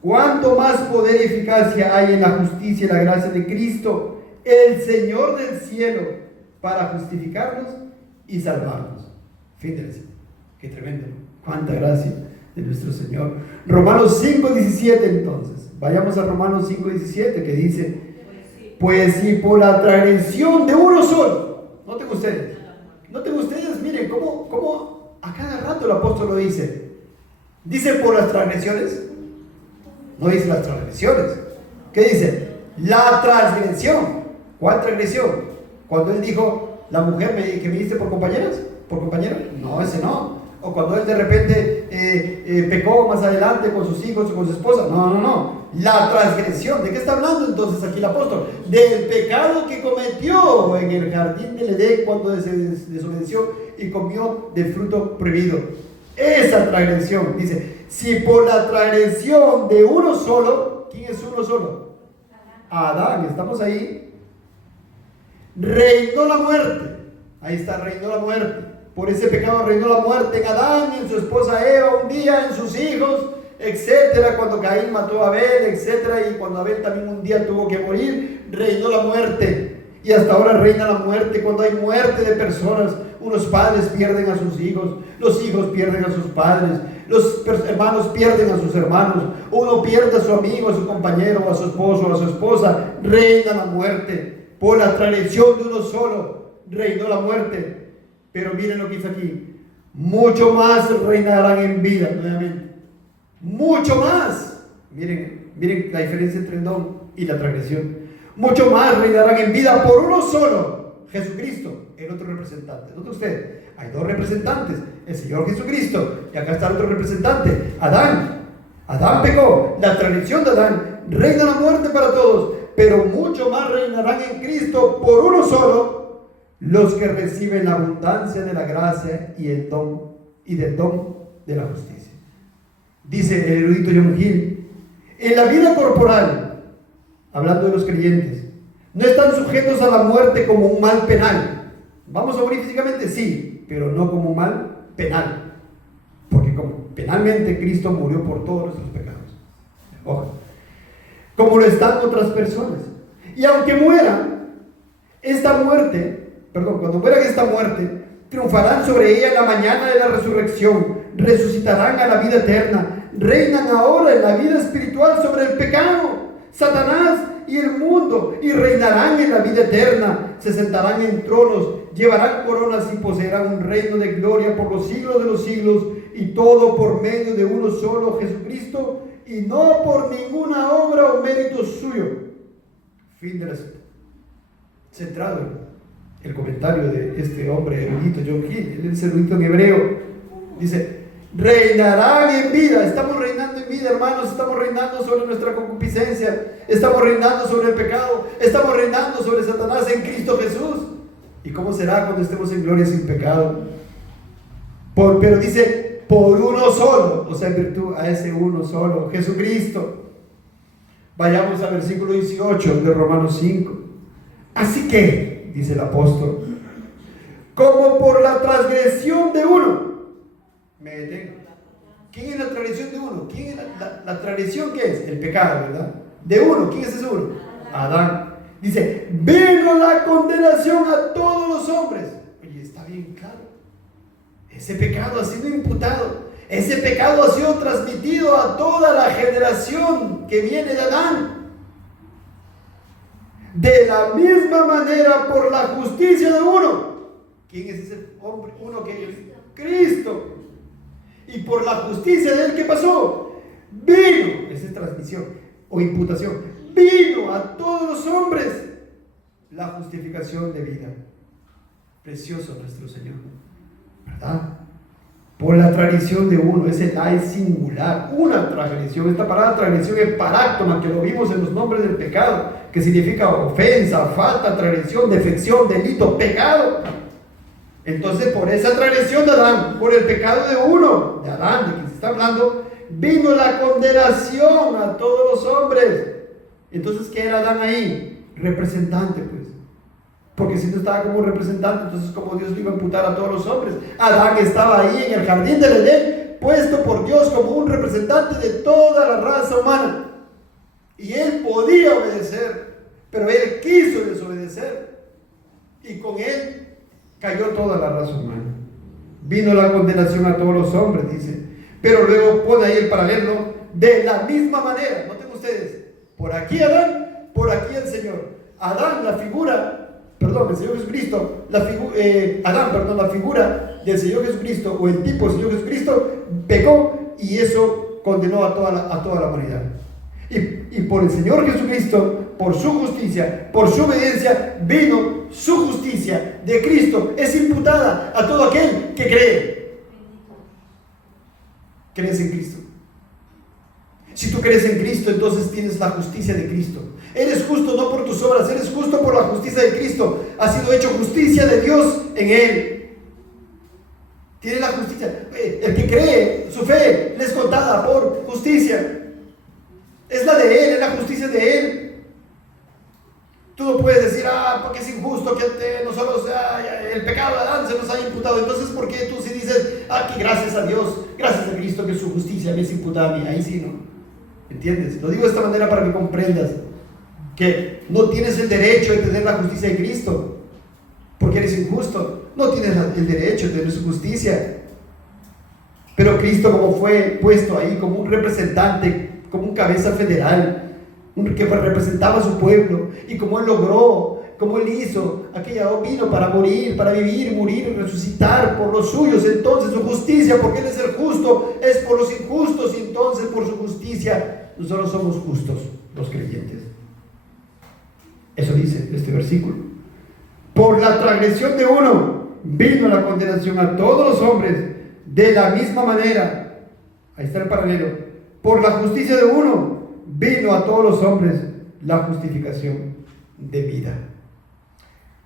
¿cuánto más poder y eficacia hay en la justicia y la gracia de Cristo, el Señor del cielo, para justificarnos y salvarnos? Fíjense, qué tremendo, cuánta gracia de nuestro Señor. Romanos 5:17 entonces, vayamos a Romanos 5:17 que dice, pues si por la transgresión de uno solo, noten ustedes, miren cómo a cada rato el apóstol lo dice. Dice por las transgresiones, no dice las transgresiones. ¿Qué dice? La transgresión. ¿Cuál transgresión? Cuando él dijo, la mujer que me diste por compañeras, por compañero, no, ese no. O cuando él de repente pecó más adelante con sus hijos o con su esposa, no. La transgresión, ¿de qué está hablando entonces aquí el apóstol? Del pecado que cometió en el jardín del Edén cuando desobedeció y comió del fruto prohibido. Esa transgresión, dice, si por la transgresión de uno solo, ¿quién es uno solo? Adán, estamos ahí. Reinó la muerte. Ahí está, reinó la muerte. Por ese pecado reinó la muerte en Adán, en su esposa Eva, un día en sus hijos, etcétera, cuando Caín mató a Abel, etcétera, y cuando Abel también un día tuvo que morir, reinó la muerte. Y hasta ahora reina la muerte. Cuando hay muerte de personas, unos padres pierden a sus hijos, los hijos pierden a sus padres, los hermanos pierden a sus hermanos, uno pierde a su amigo, a su compañero, a su esposo, a su esposa. Reina la muerte. Por la transgresión de uno solo reinó la muerte. Pero miren lo que dice aquí, mucho más reinarán en vida, nuevamente. Mucho más. Miren la diferencia entre el don y la transgresión. Mucho más reinarán en vida por uno solo, Jesucristo, el otro representante. ¿Note usted? Hay dos representantes, el Señor Jesucristo, y acá está el otro representante, Adán. Adán pecó, la transgresión de Adán, reina la muerte para todos, pero mucho más reinarán en Cristo por uno solo, los que reciben la abundancia de la gracia y el don, y del don de la justicia. Dice el erudito John Hill, en la vida corporal, hablando de los creyentes, no están sujetos a la muerte como un mal penal. ¿Vamos a morir físicamente? Sí, pero no como un mal penal. Porque como penalmente Cristo murió por todos nuestros pecados. Ojo. Como lo están otras personas. Y aunque mueran, cuando mueran esta muerte, triunfarán sobre ella en la mañana de la resurrección, resucitarán a la vida eterna, reinan ahora en la vida espiritual sobre el pecado, Satanás y el mundo, y reinarán en la vida eterna, se sentarán en tronos, llevarán coronas y poseerán un reino de gloria por los siglos de los siglos, y todo por medio de uno solo, Jesucristo, y no por ninguna obra o mérito suyo. Fin de la cita. Centrado el comentario de este hombre erudito, John Hill, él es erudito en hebreo, dice: reinarán en vida. Estamos reinando en vida, hermanos. Estamos reinando sobre nuestra concupiscencia, estamos reinando sobre el pecado, estamos reinando sobre Satanás en Cristo Jesús. ¿Y cómo será cuando estemos en gloria sin pecado? Pero dice, por uno solo, o sea, en virtud a ese uno solo, Jesucristo. Vayamos al versículo 18 de Romanos 5. Así que, dice el apóstol, como por la transgresión de uno, me detengo. ¿Quién es la transgresión de uno? ¿Quién es la transgresión? ¿Qué es? El pecado, ¿verdad? De uno. ¿Quién es ese uno? Adán. Dice, vino la condenación a todos los hombres. Oye, está bien claro. Ese pecado ha sido imputado. Ese pecado ha sido transmitido a toda la generación que viene de Adán. De la misma manera, por la justicia de uno. ¿Quién es ese hombre? Uno que es Cristo. Y por la justicia de él, ¿qué pasó? Vino, esa es transmisión o imputación, vino a todos los hombres la justificación de vida. Precioso nuestro Señor, ¿verdad? Por la transgresión de uno, ese la es singular, una transgresión. Esta palabra transgresión es paráctoma, que lo vimos en los nombres del pecado, que significa ofensa, falta, transgresión, defección, delito, pecado. Entonces, por esa transgresión de Adán, por el pecado de uno, de Adán, de quien se está hablando, vino la condenación a todos los hombres. Entonces, ¿qué era Adán ahí? Representante, pues. Porque si no estaba como un representante, entonces ¿cómo Dios lo iba a imputar a todos los hombres? Adán estaba ahí en el jardín del Edén, puesto por Dios como un representante de toda la raza humana. Y él podía obedecer, pero él quiso desobedecer. Y con él cayó toda la raza humana. Vino la condenación a todos los hombres, dice. Pero luego pone ahí el paralelo, de la misma manera. Noten ustedes, por aquí Adán, por aquí el Señor. Adán, la figura, el Señor Jesucristo, la figura del Señor Jesucristo, o el tipo del Señor Jesucristo, pecó, y eso condenó a toda la humanidad. Y por el Señor Jesucristo, por su justicia, por su obediencia, vino su justicia de Cristo. Es imputada a todo aquel que cree. ¿Crees en Cristo? Si tú crees en Cristo, entonces tienes la justicia de Cristo. Eres justo no por tus obras, eres justo por la justicia de Cristo. Ha sido hecho justicia de Dios en Él. Tiene la justicia. El que cree, su fe le es contada por justicia. Es la de Él, es la justicia de Él. Tú no puedes decir, porque es injusto que nosotros, el pecado de Adán se nos haya imputado. Entonces, ¿por qué tú si dices, que gracias a Dios, gracias a Cristo que su justicia me es imputada a mí? Ahí sí, ¿no? ¿Entiendes? Lo digo de esta manera para que comprendas que no tienes el derecho de tener la justicia de Cristo porque eres injusto. No tienes el derecho de tener su justicia. Pero Cristo, como fue puesto ahí como un representante, como un cabeza federal, que representaba a su pueblo, y como Él logró, como Él hizo, vino para morir, para vivir, morir y resucitar por los suyos. Entonces su justicia, porque Él es el justo, es por los injustos, y entonces por su justicia nosotros somos justos, los creyentes. Eso dice este versículo. Por la transgresión de uno vino la condenación a todos los hombres, de la misma manera. Ahí está el paralelo. Por la justicia de uno vino a todos los hombres la justificación de vida.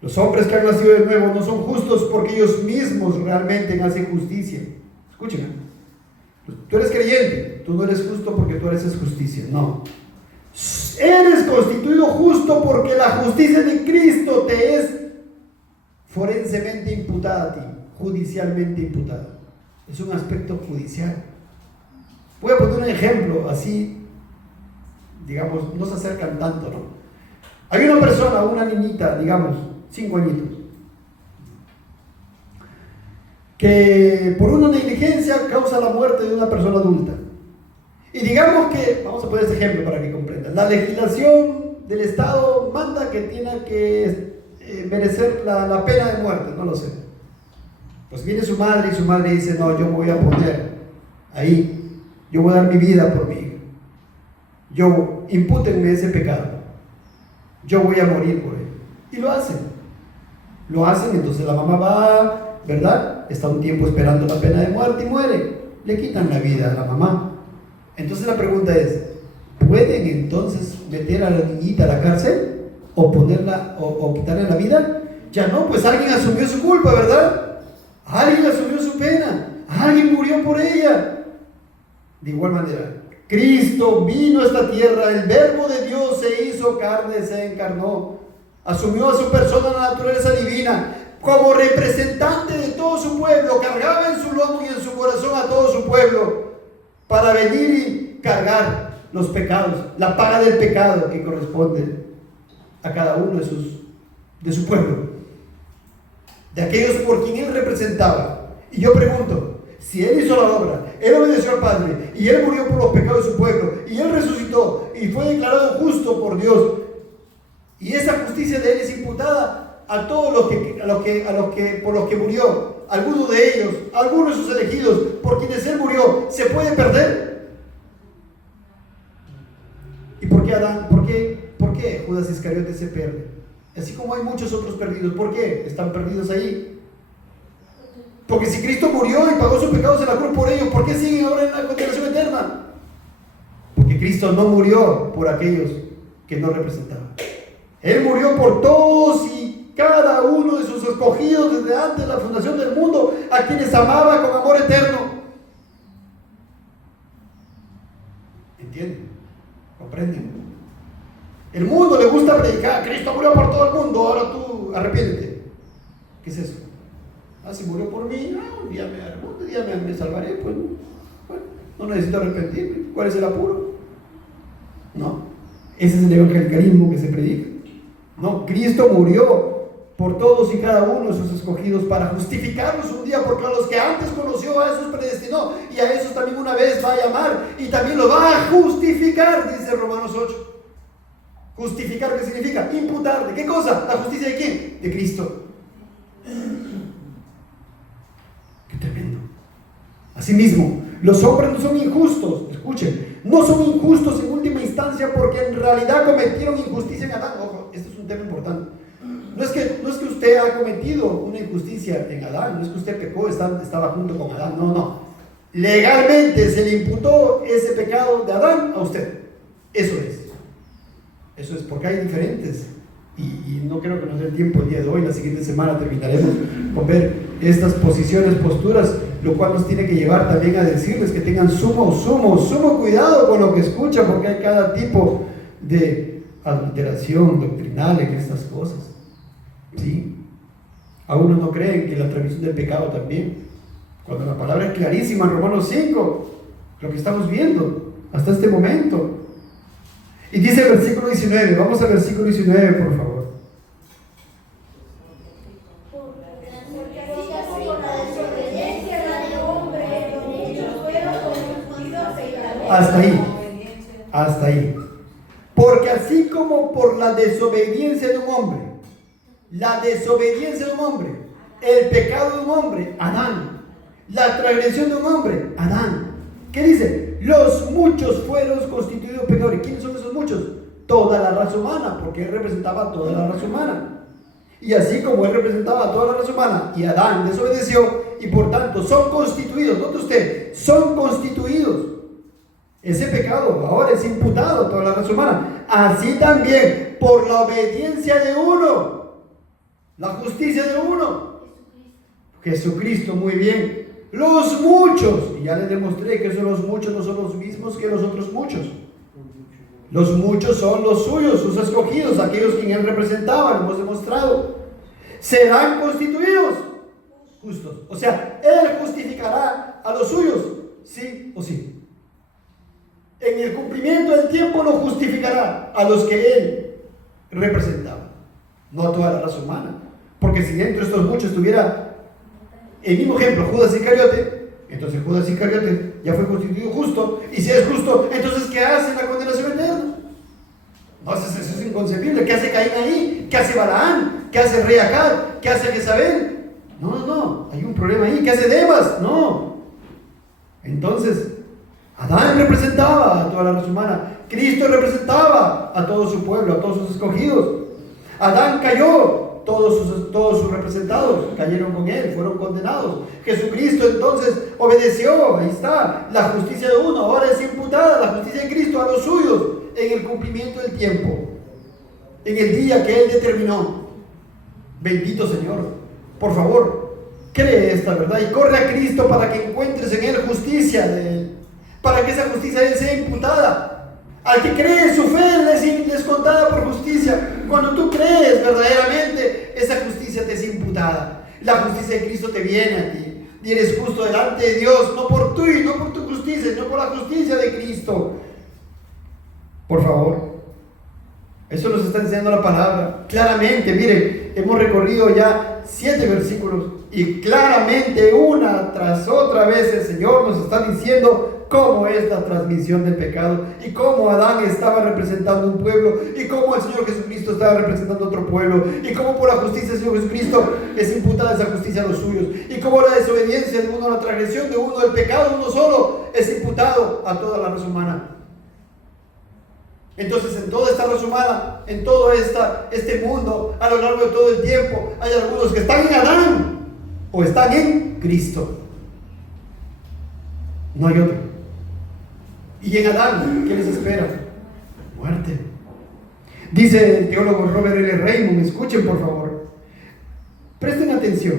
Los hombres que han nacido de nuevo no son justos porque ellos mismos realmente hacen justicia. Escúchame. Tú eres creyente, tú no eres justo porque tú haces justicia. No. Eres constituido justo porque la justicia de Cristo te es forensemente imputada a ti, judicialmente imputada. Es un aspecto judicial. Voy a poner un ejemplo así, digamos, no se acercan tanto, ¿no? Hay una persona, una niñita, digamos, 5 añitos, que por una negligencia causa la muerte de una persona adulta. Y digamos que, vamos a poner este ejemplo para que comprendan, la legislación del Estado manda que tiene que merecer la pena de muerte, no lo sé. Pues viene su madre y su madre dice, no, yo me voy a poner ahí, yo voy a dar mi vida por mi hijo. Yo, impútenme ese pecado. Yo voy a morir por él. Y lo hacen. Lo hacen, entonces la mamá va, ¿verdad? Está un tiempo esperando la pena de muerte y muere. Le quitan la vida a la mamá. Entonces la pregunta es, ¿pueden entonces meter a la niñita a la cárcel? ¿O ponerla, o quitarle la vida? Ya no, pues alguien asumió su culpa, ¿verdad? Alguien asumió su pena. Alguien murió por ella. De igual manera, Cristo vino a esta tierra, el verbo de Dios se hizo carne, se encarnó, asumió a su persona la naturaleza divina, como representante de todo su pueblo, cargaba en su lomo y en su corazón a todo su pueblo, para venir y cargar los pecados, la paga del pecado que corresponde a cada uno de su pueblo, de aquellos por quien él representaba. Y yo pregunto, si él hizo la obra, él obedeció al Padre, y él murió por los pecados de su pueblo, y él resucitó, y fue declarado justo por Dios, y esa justicia de él es imputada a todos por los que murió, algunos de ellos, algunos de sus elegidos, por quienes él murió, ¿se puede perder? ¿Y por qué Adán? ¿Por qué Judas Iscariote se pierde? Así como hay muchos otros perdidos, ¿por qué están perdidos ahí? Porque si Cristo murió y pagó sus pecados en la cruz por ellos, ¿por qué siguen ahora en la condenación eterna? Porque Cristo no murió por aquellos que no representaban. Él murió por todos y cada uno de sus escogidos desde antes de la fundación del mundo, a quienes amaba con amor eterno. ¿Entienden? ¿Comprenden? El mundo le gusta predicar, Cristo murió por todo el mundo, ahora tú arrepiéntete. ¿Qué es eso? Si murió por mí, un día me salvaré, pues bueno, no necesito arrepentirme. ¿Cuál es el apuro? No, ese es el evangelicalismo que se predica. No, Cristo murió por todos y cada uno de sus escogidos para justificarlos un día, porque a los que antes conoció, a esos predestinó, y a esos también una vez va a llamar y también los va a justificar, dice Romanos 8. Justificar, ¿qué significa? Imputar. ¿De qué cosa? ¿La justicia de quién? De Cristo. Qué tremendo. Asimismo, los hombres no son injustos, escuchen, no son injustos en última instancia porque en realidad cometieron injusticia en Adán. Ojo, este es un tema importante. No es que usted ha cometido una injusticia en Adán, no es que usted pecó, estaba junto con Adán, no. Legalmente se le imputó ese pecado de Adán a usted. Eso es porque hay diferentes. Y no creo que nos dé el tiempo el día de hoy. La siguiente semana terminaremos con ver estas posiciones, posturas, lo cual nos tiene que llevar también a decirles que tengan sumo cuidado con lo que escuchan, porque hay cada tipo de adulteración doctrinal en estas cosas. ¿Sí? Algunos no creen que la transmisión del pecado también, cuando la palabra es clarísima en Romanos 5, lo que estamos viendo hasta este momento. Y dice el versículo 19, vamos al versículo 19, por favor. Porque así como por la desobediencia del hombre, muchos fueron confundidos pecadores. Hasta ahí. Porque así como por la desobediencia de un hombre, el pecado de un hombre, Adán, la transgresión de un hombre, Adán. ¿Qué dice? Los muchos fueron constituidos pecadores. ¿Quiénes son esos muchos? Toda la raza humana, porque él representaba a toda la raza humana. Y así como él representaba a toda la raza humana, y Adán desobedeció, y por tanto son constituidos, note usted, son constituidos. Ese pecado ahora es imputado a toda la raza humana. Así también, por la obediencia de uno, la justicia de uno, Jesucristo, muy bien. Los muchos, y ya les demostré que esos los muchos no son los mismos que los otros muchos. Los muchos son los suyos, sus escogidos, aquellos que él representaba, lo hemos demostrado. Serán constituidos justos. O sea, él justificará a los suyos, sí o sí. En el cumplimiento del tiempo lo justificará a los que él representaba, no a toda la raza humana. Porque si dentro de estos muchos estuviera el mismo ejemplo, Judas Iscariote, entonces Judas Iscariote ya fue constituido justo, y si es justo, entonces ¿qué hace en la condenación eterna? No, eso es inconcebible. ¿Qué hace Caín ahí? ¿Qué hace Balaán? ¿Qué hace el rey Acab? ¿Qué hace Jezabel? No, hay un problema ahí. ¿Qué hace Demas? No, Entonces, Adán representaba a toda la raza humana. Cristo representaba a todo su pueblo, a todos sus escogidos. Adán cayó, todos sus representados cayeron con él, fueron condenados. Jesucristo entonces obedeció, ahí está, la justicia de uno, ahora es imputada la justicia de Cristo a los suyos en el cumplimiento del tiempo, en el día que Él determinó. Bendito Señor, por favor, cree esta verdad y corre a Cristo para que encuentres en Él justicia de Él, para que esa justicia de Él sea imputada. Al que cree, su fe le es contada por justicia. Cuando tú crees verdaderamente, esa justicia te es imputada. La justicia de Cristo te viene a ti y eres justo delante de Dios, no por tú y no por tu justicia, sino por la justicia de Cristo. Por favor, eso nos está enseñando la palabra claramente. Miren, hemos recorrido ya 7 versículos y claramente una tras otra vez el Señor nos está diciendo cómo es la transmisión del pecado y cómo Adán estaba representando un pueblo y cómo el Señor Jesucristo estaba representando otro pueblo y cómo por la justicia del Señor Jesucristo es imputada esa justicia a los suyos y cómo la desobediencia de uno, la transgresión de uno, el pecado de uno solo es imputado a toda la raza humana. Entonces, en toda esta raza humana, en todo este mundo, a lo largo de todo el tiempo, hay algunos que están en Adán o están en Cristo. No hay otro. Y en Adán, ¿qué les espera? Muerte. Dice el teólogo Robert L. Raymond, escuchen por favor, presten atención,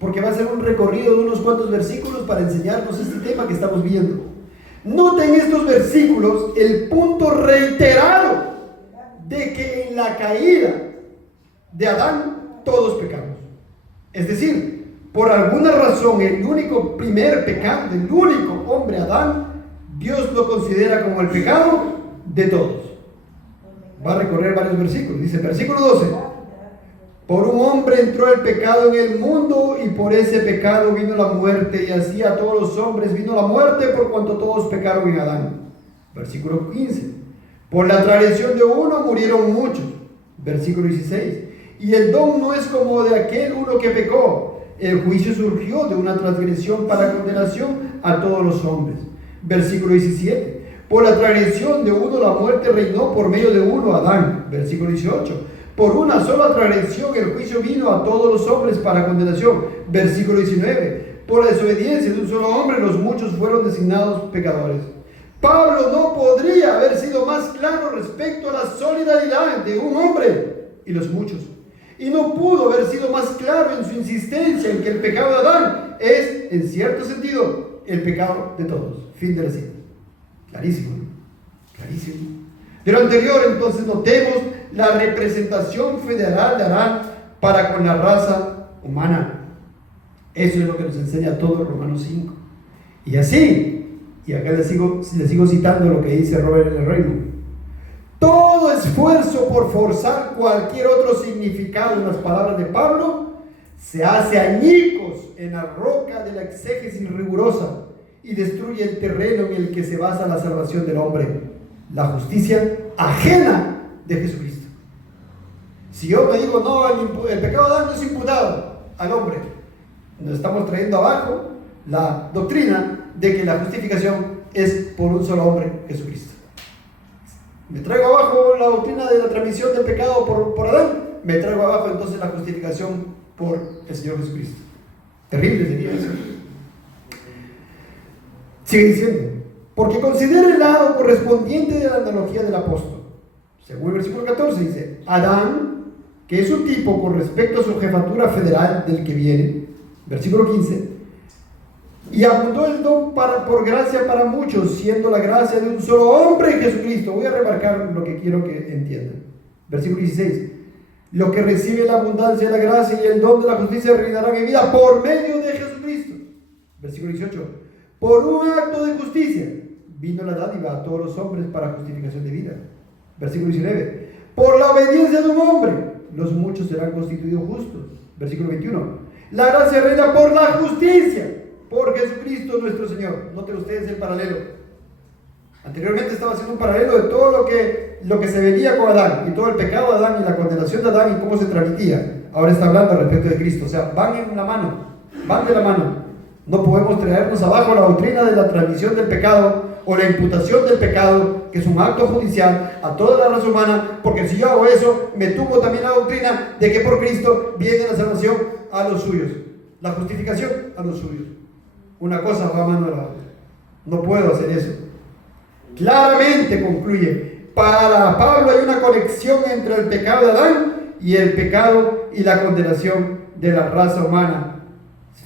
porque va a ser un recorrido de unos cuantos versículos para enseñarnos este tema que estamos viendo. Noten estos versículos el punto reiterado de que en la caída de Adán todos pecamos. Es decir, por alguna razón el único primer pecado, el único hombre Adán, Dios lo considera como el pecado de todos. Va a recorrer varios versículos. Dice, versículo 12: por un hombre entró el pecado en el mundo y por ese pecado vino la muerte, y así a todos los hombres vino la muerte por cuanto todos pecaron en Adán. Versículo 15: por la transgresión de uno murieron muchos. Versículo 16: y el don no es como de aquel uno que pecó. El juicio surgió de una transgresión para condenación a todos los hombres. Versículo 17: por la transgresión de uno la muerte reinó por medio de uno, Adán. Versículo 18: por una sola transgresión el juicio vino a todos los hombres para condenación. Versículo 19: por la desobediencia de un solo hombre los muchos fueron designados pecadores. Pablo no podría haber sido más claro respecto a la solidaridad de un hombre y los muchos. Y no pudo haber sido más claro en su insistencia en que el pecado de Adán es, en cierto sentido, el pecado de todos. Fin de la cita. Clarísimo, ¿no? Clarísimo. De lo anterior, entonces, notemos la representación federal de Adán para con la raza humana. Eso es lo que nos enseña todo Romanos 5. Y así, y acá le sigo citando lo que dice Robert L. Raymond: todo esfuerzo por forzar cualquier otro significado en las palabras de Pablo se hace añicos en la roca de la exégesis rigurosa y destruye el terreno en el que se basa la salvación del hombre, la justicia ajena de Jesucristo. Si yo me digo, no, el pecado de Adán no es imputado al hombre, nos estamos trayendo abajo la doctrina de que la justificación es por un solo hombre, Jesucristo. Me traigo abajo la doctrina de la transmisión del pecado por Adán, me traigo abajo entonces la justificación por el Señor Jesucristo. Terrible sería eso. Sigue diciendo: porque considera el lado correspondiente de la analogía del apóstol. Según el versículo 14 dice: Adán, que es un tipo con respecto a su jefatura federal del que viene. Versículo 15: y abundó el don por gracia para muchos, siendo la gracia de un solo hombre, Jesucristo. Voy a remarcar lo que quiero que entiendan. Versículo 16: lo que recibe la abundancia de la gracia y el don de la justicia reinarán en vida por medio de Jesucristo. Versículo 18: por un acto de justicia vino la dádiva a todos los hombres para justificación de vida. Versículo 19: por la obediencia de un hombre los muchos serán constituidos justos. Versículo 21: la gracia reina por la justicia por Jesucristo nuestro Señor. Noten ustedes el paralelo. Anteriormente estaba haciendo un paralelo de todo lo que se venía con Adán y todo el pecado de Adán y la condenación de Adán y cómo se transmitía. Ahora está hablando respecto de Cristo. O sea, van en la mano, van de la mano. No podemos traernos abajo la doctrina de la transmisión del pecado o la imputación del pecado, que es un acto judicial, a toda la raza humana, porque si yo hago eso, me tumbo también la doctrina de que por Cristo viene la salvación a los suyos, la justificación a los suyos. Una cosa va a mano a la otra. No puedo hacer eso. Claramente concluye, para Pablo hay una conexión entre el pecado de Adán y el pecado y la condenación de la raza humana.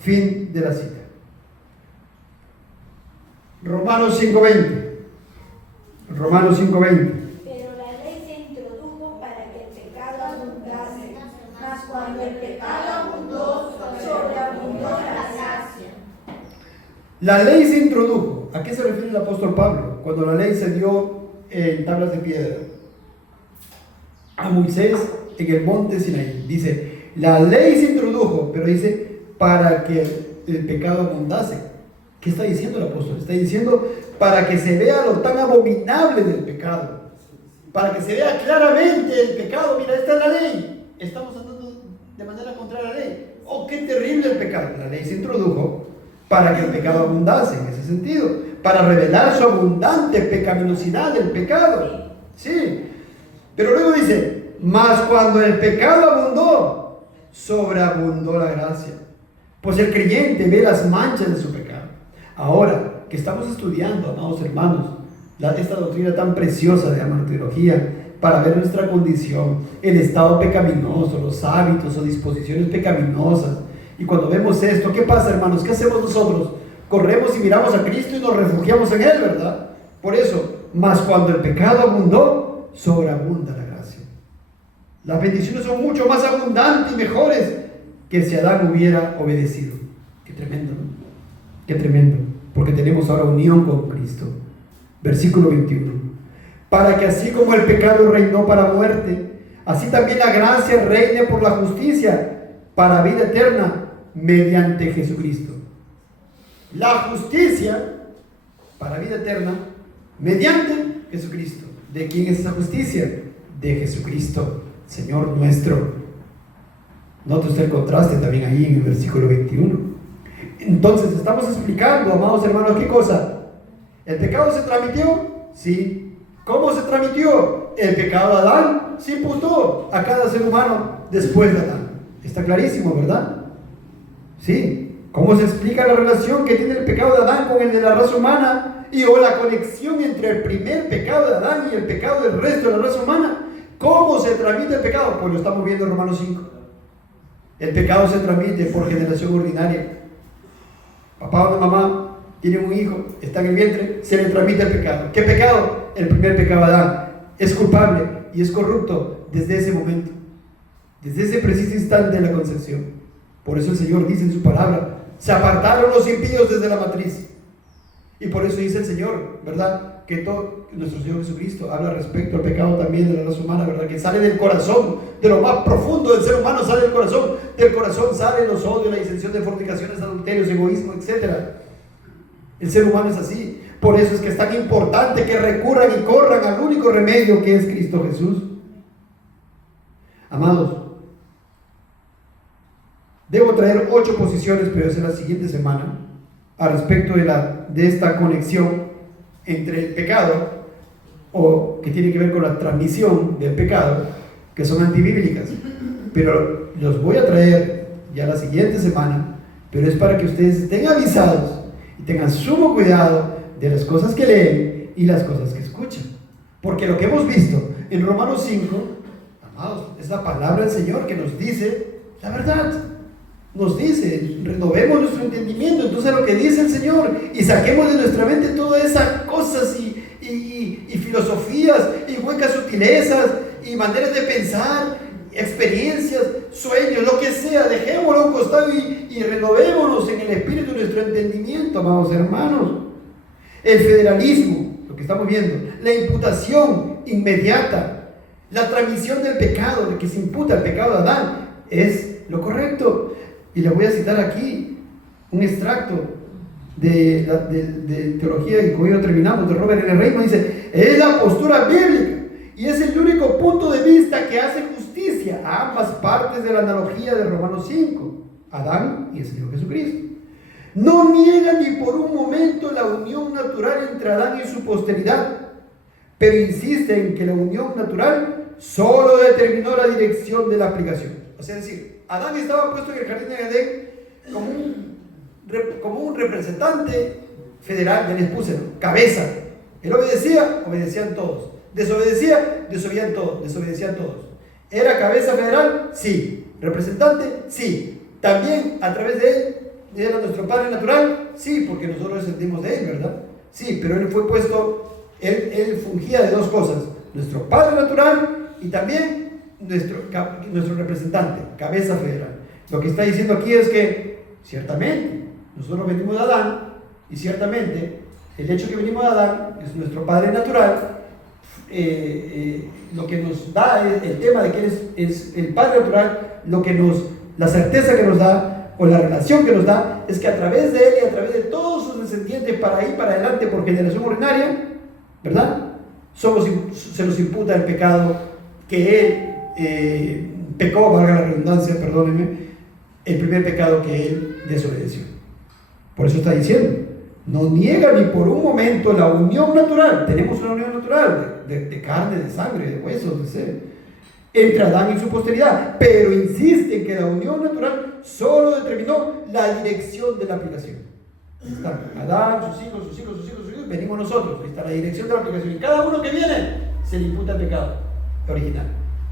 Fin de la cita. Romanos 5:20. Romanos 5:20. Pero la ley se introdujo para que el pecado abundase, mas cuando el pecado abundó, sobreabundó la gracia. La ley se introdujo. ¿A qué se refiere el apóstol Pablo? Cuando la ley se dio en tablas de piedra a Moisés en el monte Sinaí. Dice, la ley se introdujo, pero dice, para que el pecado abundase. ¿Qué está diciendo el apóstol? Está diciendo para que se vea lo tan abominable del pecado, para que se vea claramente el pecado. Mira, esta es la ley, estamos andando de manera contraria a la ley. Oh, qué terrible el pecado. La ley se introdujo para que el pecado abundase, en ese sentido, para revelar su abundante pecaminosidad del pecado. Sí, pero luego dice, mas cuando el pecado abundó, sobreabundó la gracia, pues el creyente ve las manchas de su pecado. Ahora que estamos estudiando, amados hermanos, esta doctrina tan preciosa de la martirología, para ver nuestra condición, el estado pecaminoso, los hábitos o disposiciones pecaminosas, y cuando vemos esto, ¿qué pasa, hermanos? ¿Qué hacemos nosotros? Corremos y miramos a Cristo y nos refugiamos en Él, ¿verdad? Por eso, mas cuando el pecado abundó, sobreabunda la gracia. Las bendiciones son mucho más abundantes y mejores que si Adán hubiera obedecido. Qué tremendo, ¿no? Qué tremendo, porque tenemos ahora unión con Cristo. Versículo 21. Para que así como el pecado reinó para muerte, así también la gracia reine por la justicia para vida eterna mediante Jesucristo. La justicia para vida eterna mediante Jesucristo. ¿De quién es esa justicia? De Jesucristo, Señor nuestro. Note usted el contraste también ahí en el versículo 21. Entonces estamos explicando, amados hermanos, ¿qué cosa? ¿El pecado se transmitió? Sí. ¿Cómo se transmitió? El pecado de Adán se imputó a cada ser humano después de Adán. Está clarísimo, ¿verdad? Sí. ¿Cómo se explica la relación que tiene el pecado de Adán con el de la raza humana? Y o la conexión entre el primer pecado de Adán y el pecado del resto de la raza humana. ¿Cómo se transmite el pecado? Pues lo estamos viendo en Romanos 5. El pecado se transmite por generación ordinaria. Papá o mamá tienen un hijo, está en el vientre, se le transmite el pecado. ¿Qué pecado? El primer pecado de Adán. Es culpable y es corrupto desde ese momento, desde ese preciso instante de la concepción. Por eso el Señor dice en su palabra, se apartaron los impíos desde la matriz. Y por eso dice el Señor, ¿verdad? Que todo, nuestro Señor Jesucristo habla respecto al pecado también de la raza humana, ¿verdad? Que sale del corazón, de lo más profundo del ser humano sale del corazón salen los odios, la disensión de fornicaciones, adulterios, egoísmo, etc. El ser humano es así. Por eso es que es tan importante que recurran y corran al único remedio que es Cristo Jesús. Amados, debo traer 8 posiciones, pero es en la siguiente semana, al respecto de esta conexión entre el pecado, o que tiene que ver con la transmisión del pecado, que son antibíblicas. Pero los voy a traer ya la siguiente semana, pero es para que ustedes estén avisados y tengan sumo cuidado de las cosas que leen y las cosas que escuchan. Porque lo que hemos visto en Romanos 5, amados, es la palabra del Señor que nos dice la verdad. Nos dice, renovemos nuestro entendimiento. Entonces lo que dice el Señor, y saquemos de nuestra mente todas esas cosas y filosofías y huecas sutilezas y maneras de pensar, experiencias, sueños, lo que sea, dejémoslo a un costado y renovémonos en el espíritu de nuestro entendimiento, amados hermanos. El federalismo, lo que estamos viendo, la imputación inmediata, la transmisión del pecado, de que se imputa el pecado de Adán, es lo correcto. Y les voy a citar aquí un extracto de teología, y con ello terminamos, de Robert L. Reymond. Dice, es la postura bíblica y es el único punto de vista que hace justicia a ambas partes de la analogía de Romanos 5, Adán y el Señor Jesucristo. No niega ni por un momento la unión natural entre Adán y su posteridad, pero insiste en que la unión natural solo determinó la dirección de la aplicación. O sea, es decir, Adán estaba puesto en el jardín de Edén como un representante federal del expulso, cabeza. Él obedecía, obedecían todos. Desobedecía, desobedecían todos. ¿Era cabeza federal? Sí. ¿Representante? Sí. También a través de él, ¿era nuestro Padre natural? Sí, porque nosotros descendimos de él, ¿verdad? Sí, pero él fue puesto, él fungía de dos cosas: nuestro Padre natural y también nuestro representante, cabeza federal. Lo que está diciendo aquí es que, ciertamente, nosotros venimos de Adán, y ciertamente, el hecho que venimos de Adán es nuestro Padre natural. Lo que nos da el tema de que es el Padre natural, la certeza que nos da, o la relación que nos da, es que a través de él y a través de todos sus descendientes para ir para adelante por generación ordinaria, ¿verdad? Se nos imputa el pecado que él pecó, valga la redundancia, perdónenme, el primer pecado que él desobedeció. Por eso está diciendo, no niega ni por un momento la unión natural. Tenemos una unión natural de carne, de sangre, de huesos, de ser, entre Adán y su posteridad, pero insiste en que la unión natural solo determinó la dirección de la aplicación. Ahí está Adán, sus hijos, venimos nosotros. Ahí está la dirección de la aplicación. Y cada uno que viene se le imputa el pecado original.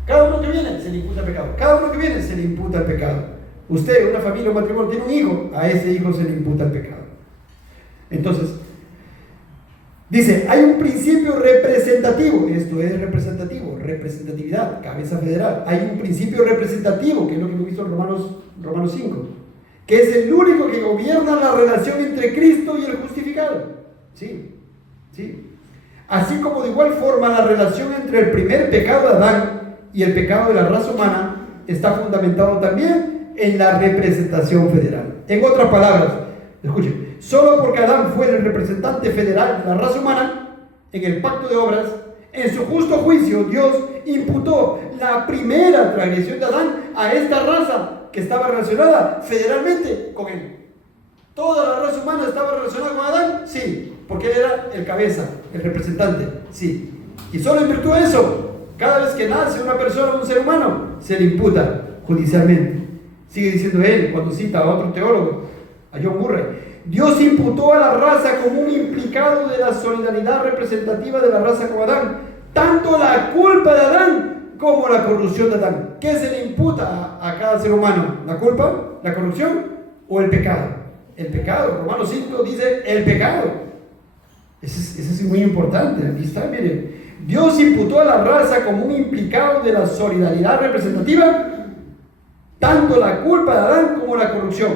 Cada uno que viene se le imputa el pecado. Cada uno que viene se le imputa el pecado. Usted, una familia, un matrimonio, tiene un hijo, a ese hijo se le imputa el pecado. Entonces, dice, hay un principio representativo. Esto es representatividad, cabeza federal. Hay un principio representativo, que es lo que hemos visto en Romanos 5, que es el único que gobierna la relación entre Cristo y el justificado. Sí. Así como de igual forma la relación entre el primer pecado de Adán y el pecado de la raza humana está fundamentado también en la representación federal. En otras palabras, escuchen, solo porque Adán fue el representante federal de la raza humana en el pacto de obras, en su justo juicio Dios imputó la primera transgresión de Adán a esta raza que estaba relacionada federalmente con él. ¿Toda la raza humana estaba relacionada con Adán? Sí, porque él era el cabeza, el representante, sí. Y solo en virtud de eso, cada vez que nace una persona, un ser humano, se le imputa judicialmente. Sigue diciendo él cuando cita a otro teólogo, a John Murray: Dios imputó a la raza como un implicado de la solidaridad representativa de la raza con Adán, tanto la culpa de Adán como la corrupción de Adán. ¿Qué se le imputa a cada ser humano? ¿La culpa, la corrupción o el pecado? El pecado. Romanos 5 dice el pecado. Eso es muy importante. Aquí está, miren. Dios imputó a la raza como un implicado de la solidaridad representativa, tanto la culpa de Adán como la corrupción.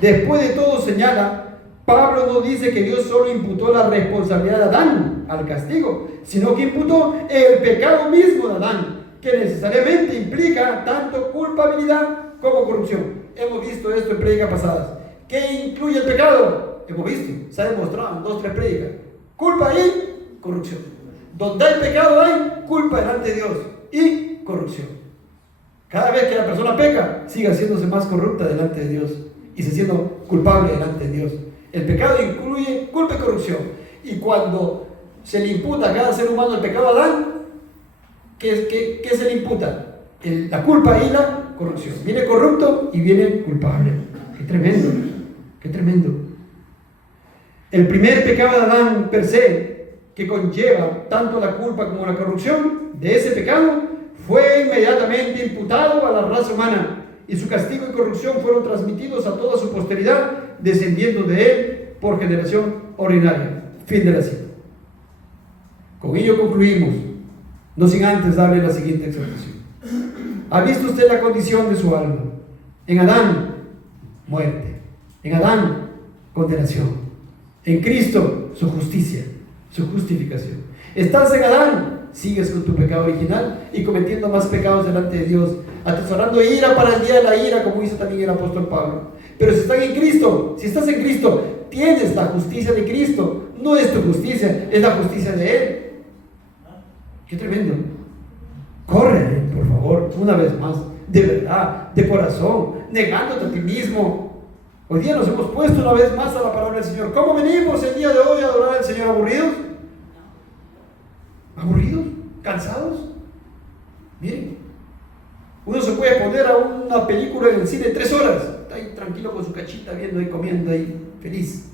Después de todo, señala, Pablo no dice que Dios solo imputó la responsabilidad de Adán al castigo, sino que imputó el pecado mismo de Adán, que necesariamente implica tanto culpabilidad como corrupción. Hemos visto esto en prédicas pasadas. ¿Qué incluye el pecado? Hemos visto, se ha demostrado en 2 o 3 prédicas: culpa y corrupción. Donde hay pecado hay culpa delante de Dios y corrupción. Cada vez que la persona peca, sigue haciéndose más corrupta delante de Dios y se siendo culpable delante de Dios. El pecado incluye culpa y corrupción. Y cuando se le imputa a cada ser humano el pecado de Adán, ¿qué se le imputa? La culpa y la corrupción. Viene corrupto y viene culpable. ¡Qué tremendo! ¡Qué tremendo! El primer pecado de Adán per se, que conlleva tanto la culpa como la corrupción, de ese pecado fue inmediatamente imputado a la raza humana, y su castigo y corrupción fueron transmitidos a toda su posteridad, descendiendo de él por generación ordinaria. Fin de la cita. Con ello concluimos, no sin antes darle la siguiente exhortación. ¿Ha visto usted la condición de su alma? En Adán, muerte. En Adán, condenación. En Cristo, su justicia, su justificación. Estás en Adán, sigues con tu pecado original y cometiendo más pecados delante de Dios, atesorando ira para el día de la ira, como hizo también el apóstol Pablo. Pero si estás en Cristo, tienes la justicia de Cristo. No es tu justicia, es la justicia de Él. ¡Qué tremendo! Corre, por favor, una vez más, de verdad, de corazón, negándote a ti mismo. Hoy día nos hemos puesto una vez más a la palabra del Señor. ¿Cómo venimos el día de hoy a adorar al Señor? ¿Aburridos? ¿Aburridos? ¿Cansados? Miren, uno se puede poner a una película en el cine 3 horas, está ahí tranquilo con su cachita, viendo y comiendo ahí, feliz.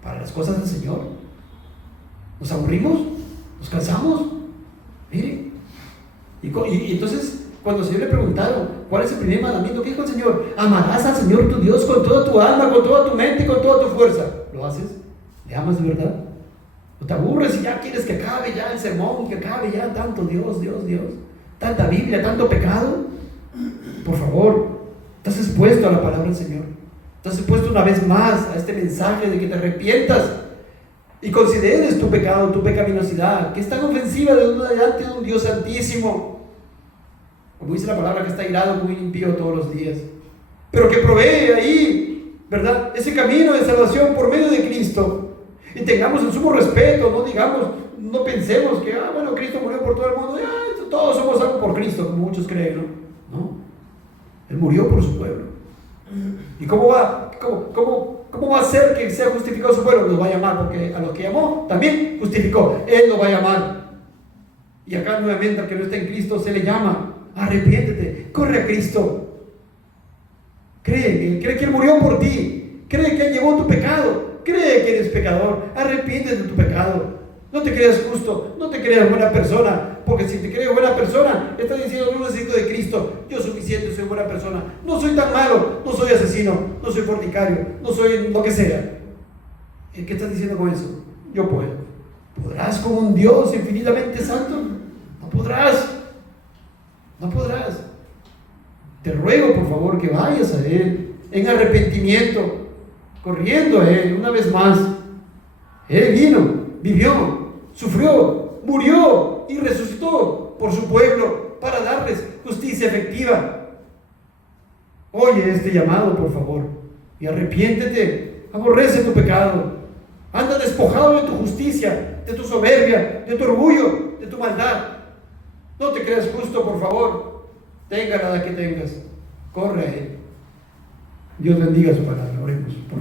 Para las cosas del Señor. ¿Nos aburrimos? ¿Nos cansamos? Miren. Y entonces, cuando el Señor le preguntaron, ¿cuál es el primer mandamiento? ¿Qué dijo el Señor? Amarás al Señor tu Dios con toda tu alma, con toda tu mente y con toda tu fuerza. ¿Lo haces? ¿Le amas de verdad? ¿No te aburres y ya quieres que acabe ya el sermón, que acabe ya tanto Dios, Dios, Dios? Tanta Biblia, tanto pecado. Por favor, ¿estás expuesto a la palabra del Señor? ¿Estás expuesto una vez más a este mensaje de que te arrepientas y consideres tu pecado, tu pecaminosidad, que es tan ofensiva delante de un Dios santísimo? Como dice la palabra, que está airado con un impío todos los días, pero que provee ahí, ¿verdad?, ese camino de salvación por medio de Cristo. Y tengamos el sumo respeto, no digamos, no pensemos que, bueno, Cristo murió por todo el mundo, todos somos algo por Cristo, como muchos creen, ¿no? No, Él murió por su pueblo. ¿Y cómo va a ser que sea justificado su pueblo? Los va a llamar, porque a los que llamó también justificó. Él los va a llamar. Y acá nuevamente al que no está en Cristo se le llama: arrepiéntete, corre a Cristo. Cree que Él murió por ti. Cree que Él llevó tu pecado. Cree que eres pecador. Arrepiéntete de tu pecado. No te creas justo, no te creas buena persona, porque si te crees buena persona, estás diciendo: no necesito de Cristo, yo suficiente, soy buena persona, no soy tan malo, no soy asesino, no soy fornicario, no soy lo que sea. ¿Qué estás diciendo con eso? Yo puedo. ¿Podrás con un Dios infinitamente santo? No podrás. No podrás. Te ruego, por favor, que vayas a Él en arrepentimiento, corriendo a Él una vez más. Él vino, vivió, sufrió, murió y resucitó por su pueblo para darles justicia efectiva. Oye este llamado, por favor, y arrepiéntete, aborrece tu pecado, anda despojado de tu justicia, de tu soberbia, de tu orgullo, de tu maldad. No te creas justo, por favor, tenga la edad que tengas, corre a Él. Dios bendiga su palabra. Oremos, por favor.